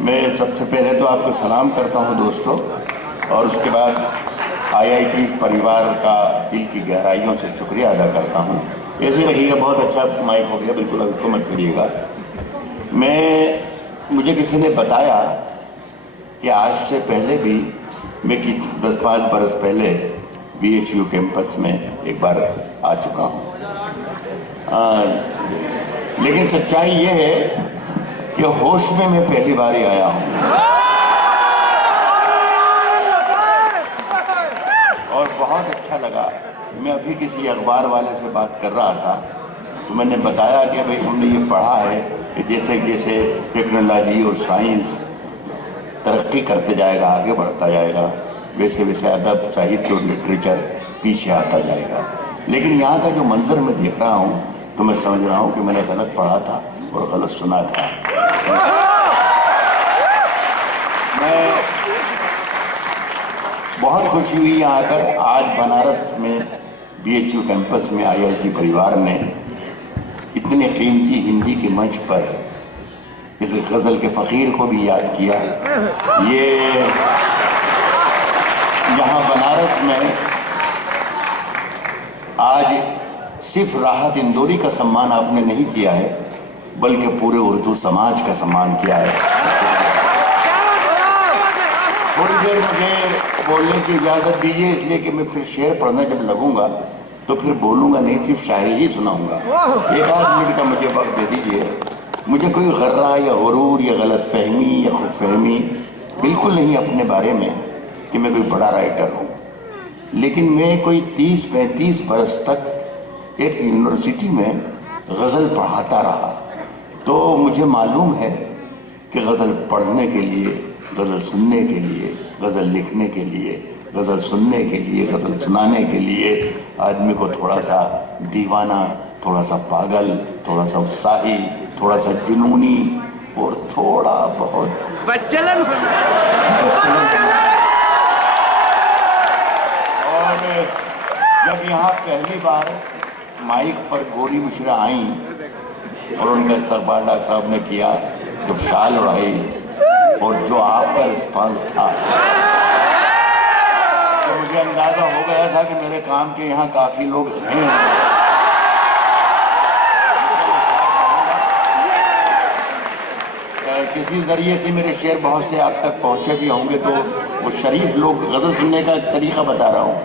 मैं सबसे पहले तो आपको सलाम करता हूं दोस्तों, और उसके बाद आईआईटी परिवार का दिल की गहराइयों से शुक्रिया अदा करता हूं। ऐसे ही रखिएगा, बहुत अच्छा माइक हो गया, बिल्कुल अब इसको मत करिएगा। मुझे किसी ने बताया कि आज से पहले भी मैं 10-5 बरस पहले BHU कैंपस में एक बार आ चुका हूँ, लेकिन सच्चाई ये है कि होश में मैं पहली बार ही आया हूँ। और बहुत अच्छा लगा। मैं अभी किसी अखबार वाले से बात कर रहा था तो मैंने बताया कि भाई हमने ये पढ़ा है कि जैसे जैसे टेक्नोलॉजी और साइंस तरक्की करते जाएगा, आगे बढ़ता जाएगा, वैसे वैसे अदब, साहित्य और लिटरेचर पीछे आता जाएगा। लेकिन यहाँ का जो मंजर मैं देख रहा हूँ तो मैं समझ रहा हूँ कि मैंने गलत पढ़ा था और गलत सुना था। मैं बहुत खुशी हुई यहाँ आकर। आज बनारस में BHU कैंपस में IIT परिवार ने इतने कीमती हिंदी के मंच पर इस गज़ल के फ़कीर को भी याद किया। ये यहाँ बनारस में आज सिर्फ राहत इंदौरी का सम्मान आपने नहीं किया है, बल्कि पूरे उर्दू समाज का सम्मान किया है। थोड़ी देर मुझे बोलने की इजाज़त दीजिए, इसलिए कि मैं फिर शेर पढ़ना जब लगूंगा तो फिर बोलूँगा नहीं, सिर्फ शायरी ही सुनाऊंगा। 1-8 मिनट का मुझे वक्त दे दीजिए। मुझे कोई गर्रा या गुरूर या गलत फहमी या खुदफहमी बिल्कुल नहीं अपने बारे में कि मैं कोई बड़ा राइटर हूँ, लेकिन मैं कोई 30-35 बरस तक एक यूनिवर्सिटी में गज़ल पढ़ाता रहा, तो मुझे मालूम है कि गज़ल पढ़ने के लिए, गज़ल सुनने के लिए, गज़ल लिखने के लिए, गज़ल सुनने के लिए, गज़ल सुनाने के लिए आदमी को थोड़ा सा दीवाना, थोड़ा सा पागल, थोड़ा सा उत्साही, थोड़ा सा जुनूनी और थोड़ा बहुत बच्चलन। और जब यहाँ पहली बार माइक पर गौरी मिश्रा आई और उनका इस्तकबाल डॉक्टर साहब ने किया, जब शाल उड़ाई और जो आपका रिस्पॉन्स था, तो मुझे अंदाजा हो गया था कि मेरे काम के यहाँ काफी लोग हैं। किसी जरिए से मेरे शेर बहुत से आप तक पहुंचे भी होंगे, तो वो शरीफ लोग, गज़ल सुनने का तरीका बता रहा हूँ,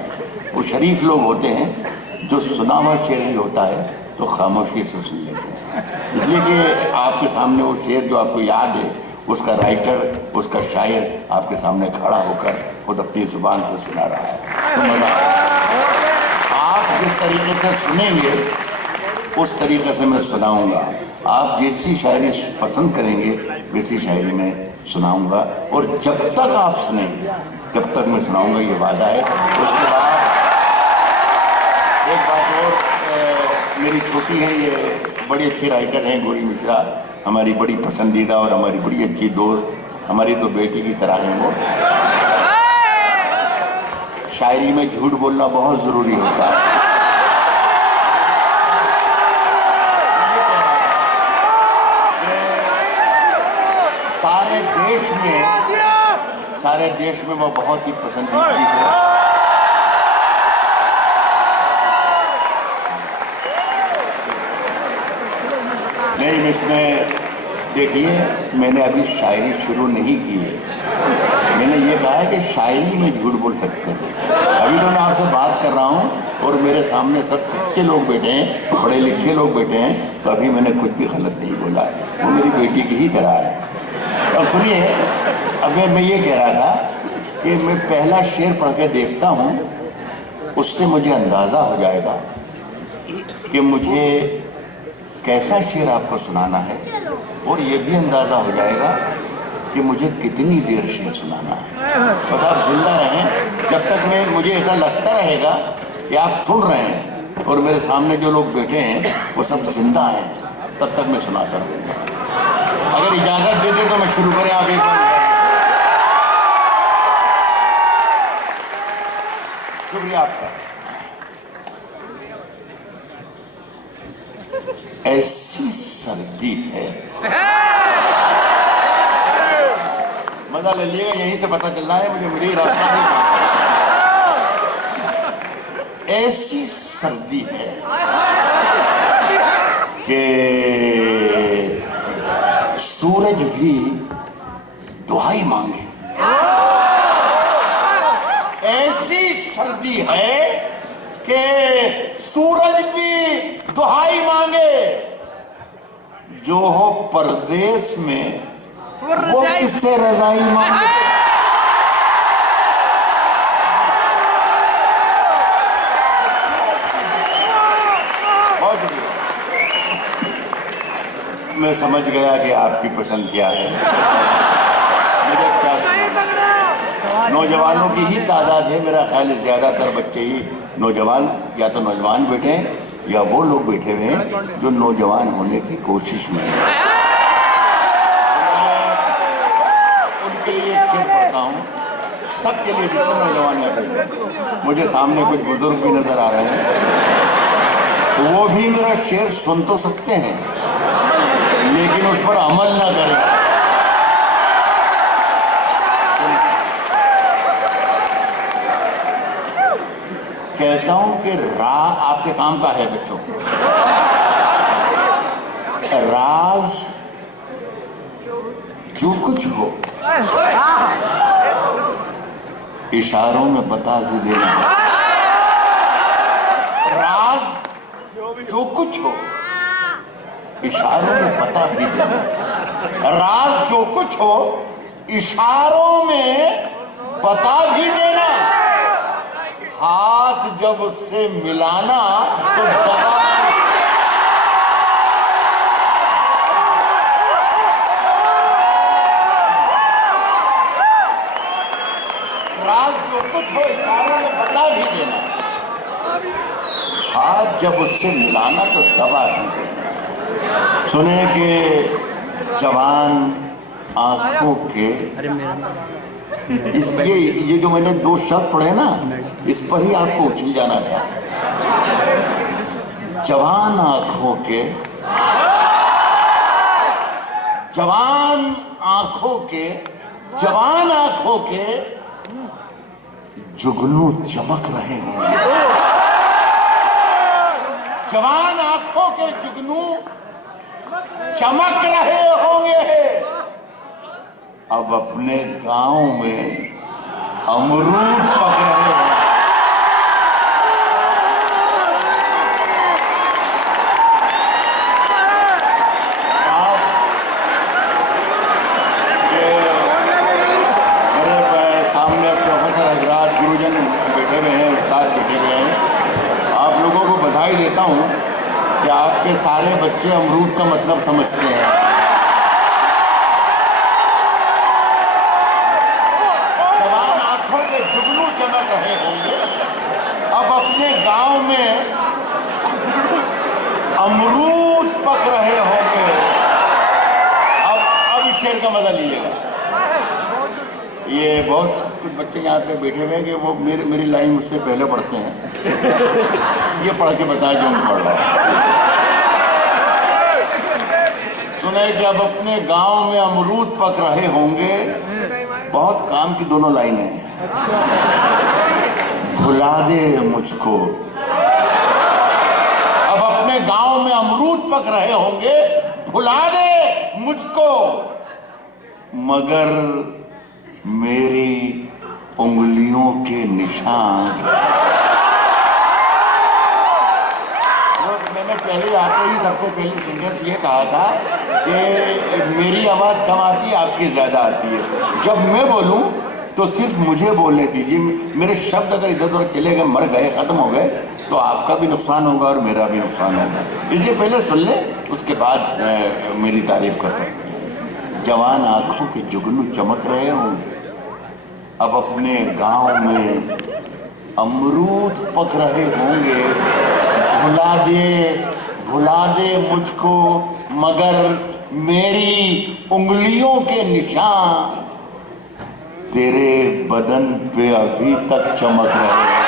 वो शरीफ लोग होते हैं जो सुना हुआ शेर भी होता है तो खामोशी से सुन लेते हैं। इसलिए कि आपके सामने वो शेर जो आपको याद है, उसका राइटर, उसका शायर आपके सामने खड़ा होकर खुद अपनी जुबान से सुना रहा है, तो मजा आप जिस तरीके से सुनेंगे उस तरीके से मैं सुनाऊंगा। आप जैसी शायरी पसंद करेंगे वैसी शायरी मैं सुनाऊंगा, और जब तक आप सुनेंगे तब तक मैं सुनाऊंगा, ये वादा है। उसके बाद एक बात और, मेरी छोटी है, ये बड़ी अच्छी राइटर हैं गौरी मिश्रा, हमारी बड़ी पसंदीदा और हमारी बड़ी अच्छी दोस्त, हमारी तो बेटी की तरह है वो। शायरी में झूठ बोलना बहुत जरूरी होता है। सारे देश में वो बहुत ही पसंदीदा है। नहीं, इसमें देखिए, मैंने अभी शायरी शुरू नहीं की है। मैंने ये कहा है कि शायरी में झूठ बोल सकते हैं। अभी तो मैं आपसे बात कर रहा हूँ और मेरे सामने सब सच्चे लोग बैठे हैं, पढ़े लिखे लोग बैठे हैं, तो अभी मैंने कुछ भी गलत नहीं बोला है। वो मेरी बेटी की ही तरह है। और सुनिए, अभी मैं ये कह रहा था कि मैं पहला शेर पढ़ के देखता हूँ, उससे मुझे अंदाज़ा हो जाएगा कि मुझे कैसा शेर आपको सुनाना है, और ये भी अंदाज़ा हो जाएगा कि मुझे कितनी देर शेर सुनाना है। बस आप जिंदा रहें जब तक मुझे ऐसा लगता रहेगा कि आप सुन रहे हैं और मेरे सामने जो लोग बैठे हैं वो सब जिंदा हैं, तब तक मैं सुनाता रहूँगा। अगर इजाज़त दे दे तो मैं शुरू करें। आप एक बार शुक्रिया आपका। ऐसी सर्दी है मजा ले लिएगा, यहीं से पता चल रहा है मुझे, मेरी रास्ता नहीं। ऐसी सर्दी है कि सूरज भी दुहाई मांगे। ऐसी सर्दी है कि सूरज भी दुहाई मांगे। जो हो परदेश में वो किससे रजाई मांगे। बहुत शुक्रिया। मैं समझ गया कि आपकी पसंद क्या है। मुझे क्या नौजवानों की ही तादाद है, मेरा ख्याल है ज्यादातर बच्चे ही नौजवान, या तो नौजवान बैठे हैं या वो लोग बैठे हुए हैं जो नौजवान होने की कोशिश में हैं। उनके लिए एक शेर पढ़ता हूँ, सबके लिए जितने नौजवान हैं। मुझे सामने कुछ बुजुर्ग भी नजर आ रहे हैं, वो भी मेरा शेर सुन तो सकते हैं लेकिन उस पर अमल ना करें। कहता हूं कि आपके काम का है बच्चों, राज जो कुछ हो इशारों में बता भी देना। राज जो कुछ हो इशारों में बता भी देना। राज जो कुछ हो इशारों में बता भी देना। हाथ जब उससे मिलाना तो दबा। राज जो कुछ हो इशारों में बता भी देना। हाथ जब उससे मिलाना तो दबा भी देना। सुने कि जवान आंखों के ये जो मैंने दो शब्द पढ़े ना, इस पर ही आपको उछल जाना था। जवान आंखों के, जवान आंखों के, जवान आंखों के जुगनू चमक रहे होंगे। जवान आंखों के जुगनू चमक रहे होंगे। अब अपने गांव में अमरूद पक रहे हैं। मेरे सामने प्रोफेसर हजरात, गुरुजन बैठे हुए हैं, उस्ताद बैठे हुए हैं। आप लोगों को बधाई देता हूं कि आपके सारे बच्चे अमरूद का मतलब समझते हैं। जुगनू चमक रहे होंगे। अब अपने गांव में अमरूद पक रहे होंगे। अब इस शेर का मजा लीजिएगा। ये बहुत कुछ बच्चे यहाँ पे बैठे हुए हैं कि वो मेरी लाइन मुझसे पहले पढ़ते हैं। ये पढ़ के बताए जो मैं पढ़ रहा हूँ। सुने कि अब अपने गांव में अमरूद पक रहे होंगे। बहुत काम की दोनों लाइनें हैं। भुला दे मुझको। अब अपने गांव में अमरूद पक रहे होंगे, भुला दे मुझको, मगर मेरी उंगलियों के निशान। मैंने पहले आते ही सबसे पहले सिंगर्स ये कहा था कि मेरी आवाज कम आती है, आपकी ज्यादा आती है। जब मैं बोलूं तो सिर्फ मुझे बोलने दीजिए। मेरे शब्द अगर इधर उधर चले गए, मर गए, खत्म हो गए, तो आपका भी नुकसान होगा और मेरा भी नुकसान होगा। इसलिए पहले सुन ले, उसके बाद मेरी तारीफ कर सकते हैं। जवान आंखों के जुगनू चमक रहे होंगे। अब अपने गांव में अमरूद पक रहे होंगे। भुला दे मुझको, मगर मेरी उंगलियों के निशान तेरे बदन पे अभी तक चमक रहे हैं।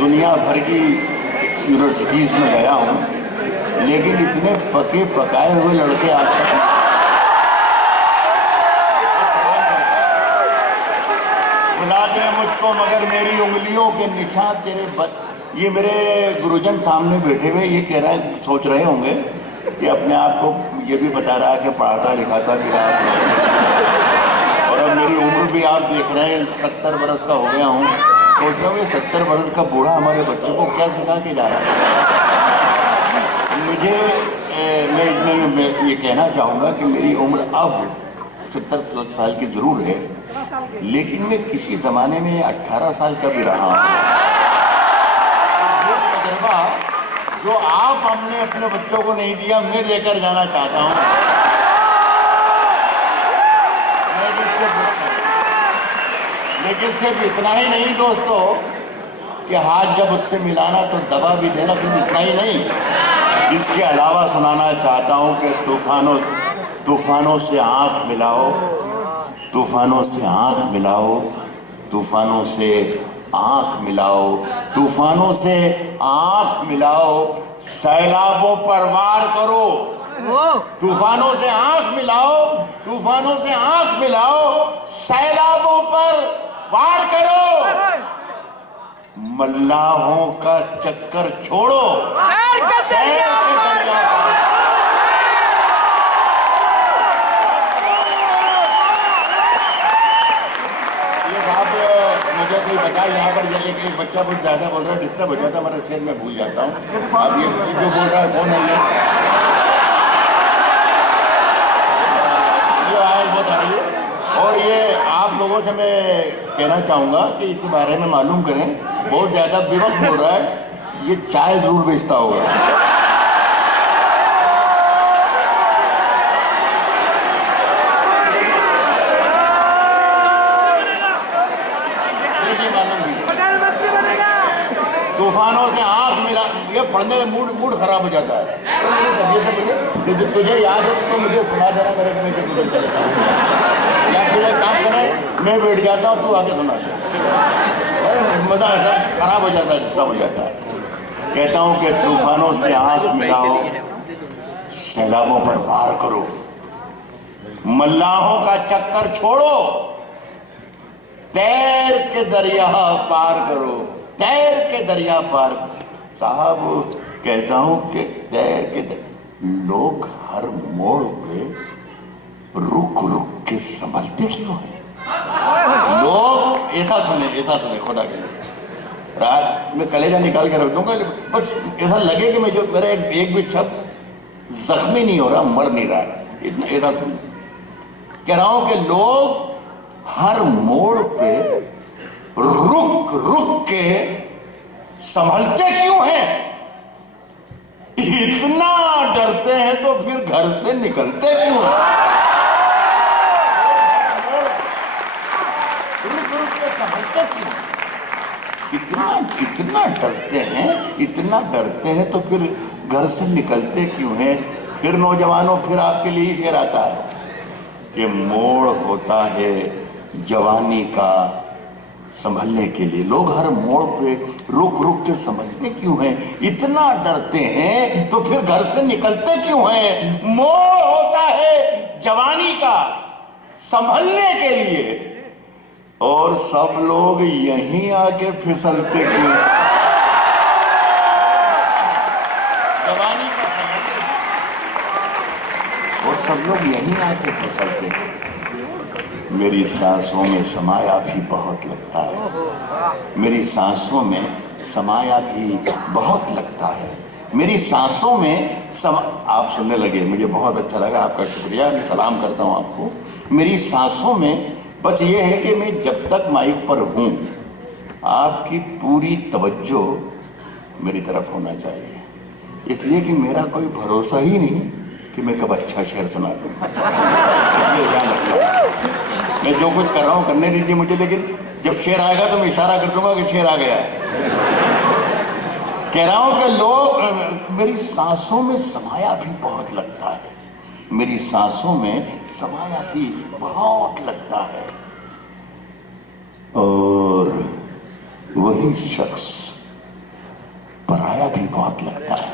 दुनिया भर की यूनिवर्सिटीज़ में गया हूँ, लेकिन इतने पके पकाए हुए लड़के आज तक बुलाते हैं मुझको, मगर मेरी उंगलियों के निशान तेरे ये मेरे गुरुजन सामने बैठे हुए ये कह रहा है, सोच रहे होंगे कि अपने आप को ये भी बता रहा है कि पढ़ाता लिखाता भी रहा, और अब मेरी उम्र भी आप देख रहे हैं 70 बरस का हो गया हूँ। सोच रहा हूँ ये 70 बरस का बूढ़ा हमारे बच्चों को क्या सिखा के जा रहा है। मुझे मैं ये कहना चाहूँगा कि मेरी उम्र अब 70 साल की जरूर है, लेकिन मैं किसी ज़माने में 18 साल का भी रहा हूँ। ये तजर्बा जो आप हमने अपने बच्चों को नहीं दिया, मैं लेकर जाना चाहता हूँ। लेकिन सिर्फ इतना ही नहीं दोस्तों कि हाथ जब उससे मिलाना तो दबा भी देना, सिर्फ इतना ही नहीं, इसके अलावा सुनाना चाहता हूँ कि तूफानों से आंख मिलाओ, तूफानों से आंख मिलाओ, तूफानों से आंख मिलाओ, तूफानों से आंख मिलाओ, सैलाबों पर वार करो। तूफानों से आंख मिलाओ, तूफानों से आंख मिलाओ, सैलाबों पर वार करो। मल्लाहों का चक्कर छोड़ो, मुझे कोई बताया यहाँ पर एक बच्चा बहुत ज्यादा बोल रहा है, डिस्टर्ब हो जाता है, हमारे शेर में भूल जाता हूँ। अब ये जो बोल रहा है कौन है ये आवाज बहुत आ रही है। और ये आप लोगों से मैं कहना चाहूँगा कि इसके बारे में मालूम करें, बहुत ज़्यादा बेवक्त बोल रहा है, ये चाय ज़रूर बेचता होगा। तूफानों से आंख मिला, ये पढ़ने का मूड खराब हो जाता है। तुझे याद है तो मुझे सुना देना, मेरे को मैं गुजर चलेता हूँ, या फिर एक काम करें मैं बैठ जाता हूँ, तू आगे सुना दे, मजा खराब हो जाता है, खराब हो जाता है। कहता हूँ कि तूफानों से आंख मिलाओ, सैलाबों पर वार करो, मल्लाहों का चक्कर छोड़ो, तैर के दरिया पार करो, तैर के दरिया पार। साहब कहता हूं कि तैर के लोग हर मोड़ पे रुक रुक के संभलते क्यों हैं? लोग ऐसा सुने खुदा के लिए, रात में कलेजा निकाल के रख दूंगा, बस ऐसा लगे कि मैं जो मेरा एक भी शब्द जख्मी नहीं हो रहा, मर नहीं रहा, इतना ऐसा सुन कह रहा हूं कि लोग हर मोड़ पे रुक रुक के संभलते क्यों हैं? इतना डरते हैं तो फिर घर से निकलते क्यों हैं? रुक रुक के संभलते क्यों? इतना डरते हैं तो फिर घर से निकलते क्यों हैं? फिर नौजवानों, फिर आपके लिए ही शेर आता है कि मोड़ होता है जवानी का संभलने के लिए। लोग हर मोड़ पे रुक रुक के संभलते क्यों हैं? इतना डरते हैं तो फिर घर से निकलते क्यों हैं? मोड़ होता है जवानी का संभलने के लिए, और सब लोग यहीं आके फिसलते क्यों? जवानी का और सब लोग यहीं आके फिसलते। मेरी सांसों में समाया भी बहुत लगता है, मेरी सांसों में समाया भी बहुत लगता है, मेरी सांसों में आप सुनने लगे, मुझे बहुत अच्छा लगा, आपका शुक्रिया, मैं सलाम करता हूँ आपको। मेरी सांसों में बस ये है कि मैं जब तक माइक पर हूँ, आपकी पूरी तवज्जो मेरी तरफ होना चाहिए, इसलिए कि मेरा कोई भरोसा ही नहीं कि मैं कब अच्छा शेर सुना दूँ। मैं जो कुछ कर रहा हूँ करने दीजिए मुझे, लेकिन जब शेर आएगा तो मैं इशारा कर दूंगा कि शेर आ गया है। कह रहा हूं कि लोग मेरी सांसों में समाया भी बहुत लगता है, मेरी सांसों में समाया भी बहुत लगता है, और वही शख्स बहुत लगता है,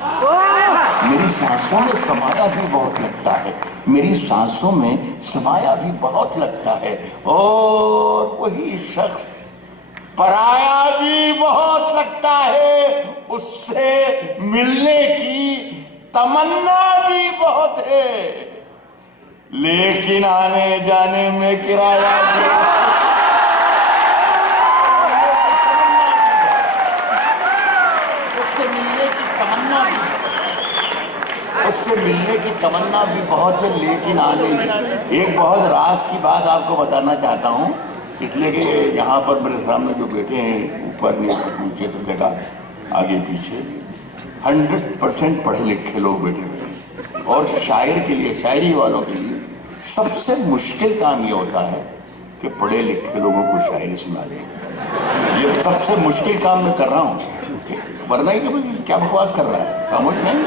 मेरी सांसों में समाया भी बहुत लगता है, मेरी सांसों में समाया भी बहुत लगता है, और वही शख्स पराया भी बहुत लगता है, उससे मिलने की तमन्ना भी बहुत है, लेकिन आने जाने में किराया भी, उससे मिलने की तमन्ना भी बहुत है, लेकिन आने में। एक बहुत राज की बात आपको बताना चाहता हूँ, इसलिए कि यहाँ पर मेरे सामने जो बैठे हैं, ऊपर नीचे सब जगह आगे पीछे 100% पढ़े लिखे लोग बैठे हुए हैं, और शायर के लिए, शायरी वालों के लिए सबसे मुश्किल काम ये होता है कि पढ़े लिखे लोगों को शायरी सुना दें। ये सबसे मुश्किल काम मैं कर रहा हूँ, वरना ही कि क्या बकवास कर रहा है, समझ नहीं।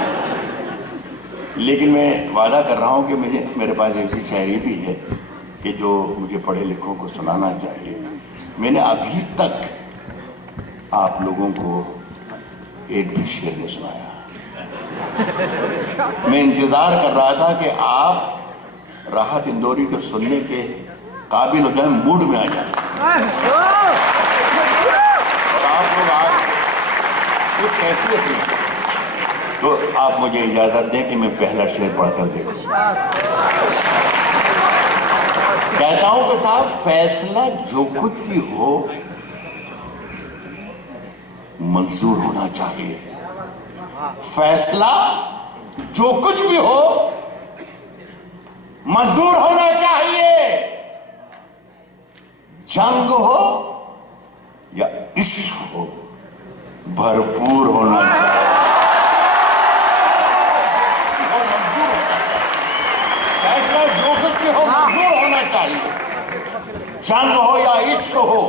लेकिन मैं वादा कर रहा हूँ कि मेरे पास ऐसी शायरी भी है कि जो मुझे पढ़े लिखों को सुनाना चाहिए। मैंने अभी तक आप लोगों को एक भी शेर नहीं सुनाया। मैं इंतजार कर रहा था कि आप राहत इंदौरी को सुनने के काबिल हो जाए, मूड में आ जाए, और आप लोग आज उस कैफियत में, तो आप मुझे इजाजत दें कि मैं पहला शेर पढ़कर देखूं। कहता हूं कि साहब, फैसला जो कुछ भी हो मंजूर होना चाहिए, फैसला जो कुछ भी हो मंजूर होना चाहिए, जंग हो या इश्क हो भरपूर होना चाहिए। जो कुछ भी हो मंजूर होना चाहिए, जंग हो या इश्क हो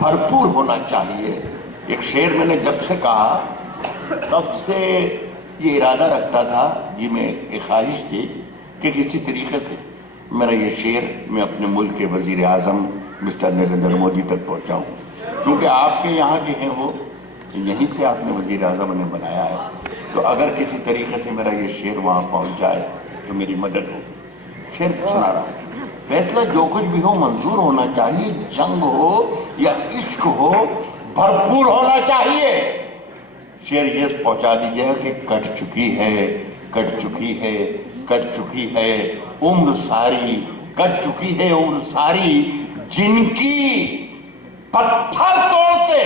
भरपूर होना चाहिए। एक शेर मैंने जब से कहा तब से ये इरादा रखता था, ये में एक ख्वाहिश थी कि किसी तरीके से मेरा ये शेर मैं अपने मुल्क के वजीर आज़म मिस्टर नरेंद्र मोदी तक पहुंचाऊं, क्योंकि आपके यहाँ के हैं वो, यहीं से आपने वजीर आज़म ने बनाया है, तो अगर किसी तरीके से मेरा ये शेर वहाँ पहुँच जाए तो मेरी मदद होगी। शेर सुना रहा हूँ, फैसला जो कुछ भी हो मंजूर होना चाहिए, जंग हो या इश्क हो भरपूर होना चाहिए। शेर ये पहुंचा दीजिए कि कट चुकी है, कट चुकी है, कट चुकी है उम्र सारी, कट चुकी है उम्र सारी, जिनकी पत्थर तोड़ते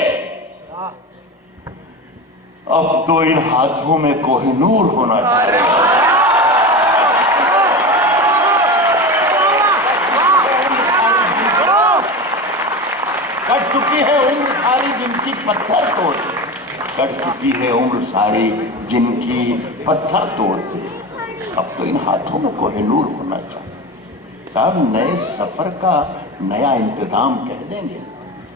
अब तो इन हाथों में कोहिनूर होना चाहिए। कट चुकी है उम्र सारी जिनकी पत्थर तोड़ते, कट चुकी है उम्र सारी जिनकी पत्थर तोड़ते, अब तो इन हाथों में कोहिनूर होना चाहिए। साहब, नए सफर का नया इंतजाम कह देंगे,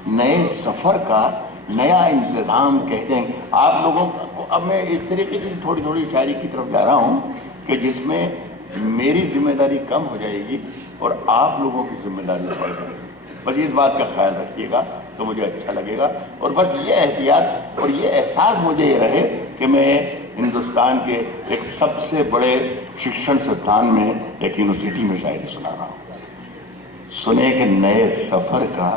नए सफर का नया इंतजाम कह देंगे आप लोगों को। अब मैं इस तरीके की थोड़ी थोड़ी शायरी की तरफ जा रहा हूँ कि जिसमें मेरी जिम्मेदारी कम हो जाएगी और आप लोगों की जिम्मेदारी बढ़ जाएगी। बस इस बात का ख्याल रखिएगा तो मुझे अच्छा लगेगा, और बस ये एहतियात और ये एहसास मुझे ये रहे कि मैं हिंदुस्तान के एक सबसे बड़े शिक्षण संस्थान में, एक यूनिवर्सिटी में शायरी सुना रहा हूँ। सुने कि नए सफर का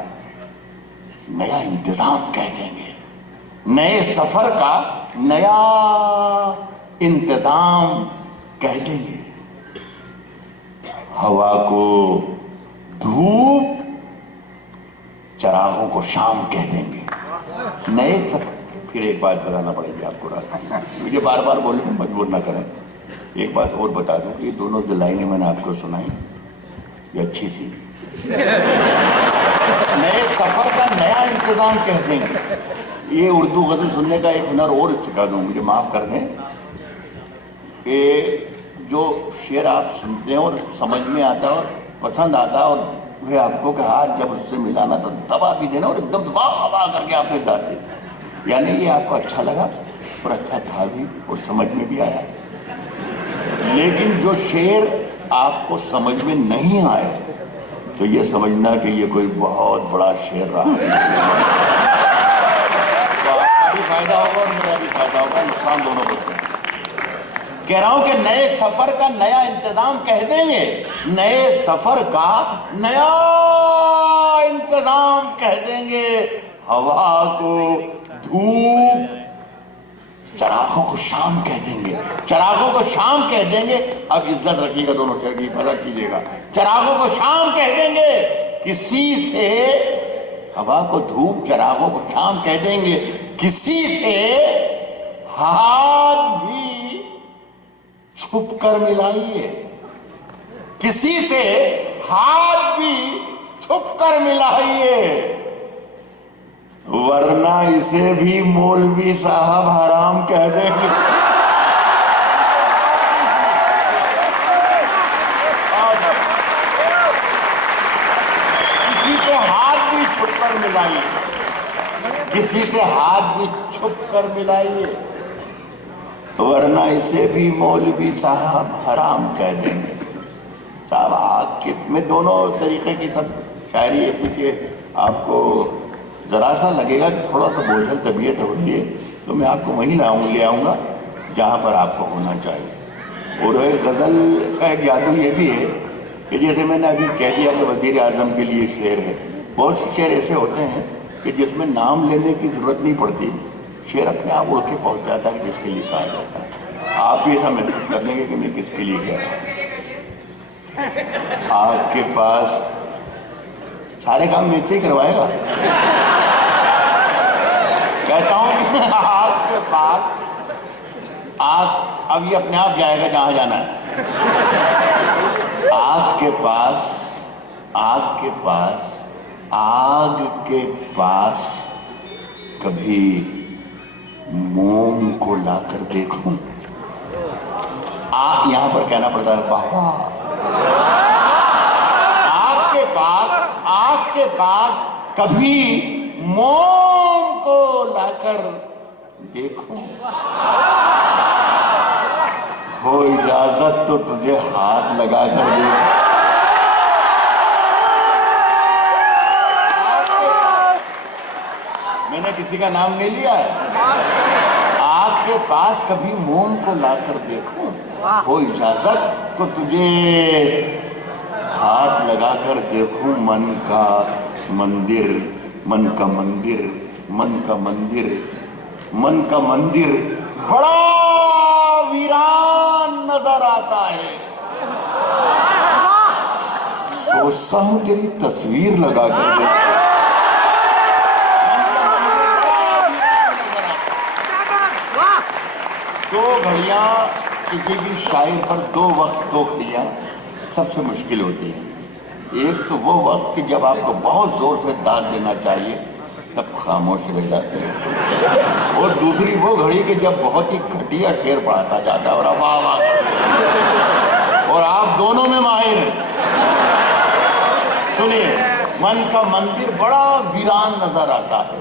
नया इंतजाम कह देंगे, नए सफर का नया इंतजाम कह देंगे, हवा को धूप चरागों को शाम कह देंगे, नए सफर। फिर एक बात बताना पड़ेगी आपको, मुझे बार बार बोलने में मजबूर ना करें। एक बात और बता दूं कि ये दोनों जो लाइनें मैंने आपको सुनाई ये अच्छी थी। नए सफर का नया इंतजाम कह देंगे, ये उर्दू गजल सुनने का एक हुनर और सिखा दूं, मुझे माफ कर दें कि जो शेर आप सुनते हैं और समझ में आता है और पसंद आता है, और वह आपको कि हाथ जब उससे मिलाना तो दबा भी देना और एकदम दबा करके आपने डाल, यानी ये आपको अच्छा लगा और अच्छा था भी और समझ में भी आया। लेकिन जो शेर आपको समझ में नहीं आए तो ये समझना कि ये कोई बहुत बड़ा शेर रहा है, तो आपका भी फायदा होगा और मेरा भी फायदा होगा, नुकसान दोनों को होगा। कह रहा हूं कि नए सफर का नया इंतजाम कह देंगे, नए सफर का नया इंतजाम कह देंगे। हवा को धूप, चरागों को शाम कह देंगे, चरागों को शाम कह देंगे। अब इज्जत रखिएगा, दोनों शेर की हिफाजत कीजिएगा। चरागों को शाम कह देंगे, किसी से हवा को धूप, चरागों को शाम कह देंगे। किसी से हाथ भी छुप कर मिलाइए, किसी से हाथ भी छुप कर मिलाइए, वरना इसे भी मौलवी साहब हराम कह देंगे। किसी से हाथ भी छुप कर मिलाइए, किसी से हाथ भी छुप कर मिलाइए, वरना इसे भी मौलवी साहब हराम कह देंगे। साहब आग में दोनों तरीके की सब शायरी ऐसी कि आपको ज़रा सा लगेगा कि थोड़ा सा बोझल तबीयत हो रही है, तो मैं आपको वहीं ले आऊँगा जहाँ पर आपको होना चाहिए। और एक गज़ल का एक जादू ये भी है कि जैसे मैंने अभी कह दिया कि वज़ीर आज़म के लिए शेर है, बहुत से शेर ऐसे होते हैं कि जिसमें नाम लेने की ज़रूरत नहीं पड़ती, शेर अपने आप उड़ के पहुँच जाता है कि जिसके लिए कहा जाता है। आप भी ऐसा महसूस कर लेंगे कि मैं किसके लिए कह रहा हूँ। आपके पास सारे काम मुझसे ही करवाएगा। कहता हूँ कि आपके पास आग, अब ये अपने आप जाएगा जहाँ जाना है। आग के पास, आग के पास, आग के पास कभी मोम को लाकर देखूं। आग यहां पर कहना पड़ता है बाबा। आग के पास कभी मोम को लाकर देखूं। हो इजाजत तो तुझे हाथ लगाकर देखूं। मैंने किसी का नाम नहीं लिया है। आपके पास कभी मोम को लाकर देखूं, हो इजाजत तो तुझे हाथ लगाकर देखूं। मन का मंदिर, मन का मंदिर, मन का मंदिर, मन का मंदिर बड़ा वीरान नजर आता है। सोचता हूं तेरी तस्वीर लगाकर देखूं। दो घड़ियां किसी भी शायर पर, दो वक्त, दो घड़ियां सबसे मुश्किल होती हैं। एक तो वो वक्त कि जब आपको बहुत जोर से दाद देना चाहिए, तब खामोश रह जाते हैं। और दूसरी वो घड़ी कि जब बहुत ही घटिया शेर पढ़ाता जाता है और वाह वाह, और आप दोनों में माहिर हैं। सुनिए, मन का मंदिर बड़ा वीरान नजर आता है।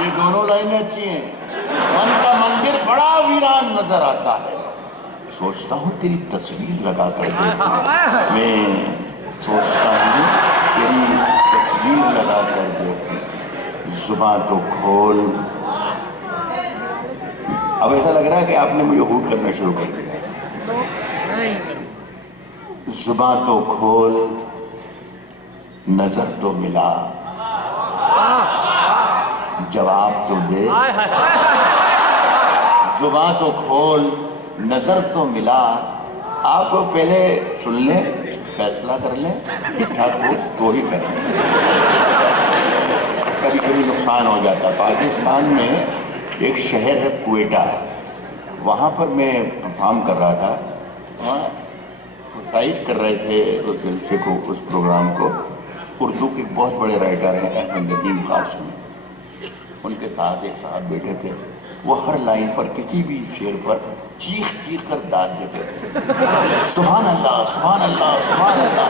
ये दोनों लाइनें अच्छी हैं। मन का मंदिर बड़ा वीरान नजर आता है। सोचता हूँ तेरी तस्वीर लगा कर देखूं। मैं सोचता हूँ तेरी तस्वीर लगा कर देखूं। जुबान तो खोल। अब ऐसा लग रहा है कि आपने मुझे हूट करना शुरू कर दिया। जुबान तो खोल, नजर तो मिला, जवाब तो दे। जुबान तो खोल, नजर तो मिला। आपको पहले सुन लें, फैसला कर लें, ठीक ठाक हो तो ही करें। कभी कभी नुकसान हो जाता। पाकिस्तान में एक शहर है क्वेटा, वहाँ पर मैं परफॉर्म कर रहा था। वहाँ प्रोत्साहित कर रहे थे उस जलसे को, उस प्रोग्राम को। उर्दू के बहुत बड़े राइटर हैं अहमद नदीम कासमी, उनके साथ एक साथ बैठे थे। वो हर लाइन पर, किसी भी शेर पर चीख चीख कर दाद देते थे, सुभान अल्लाह, सुभान अल्लाह, सुभान अल्लाह।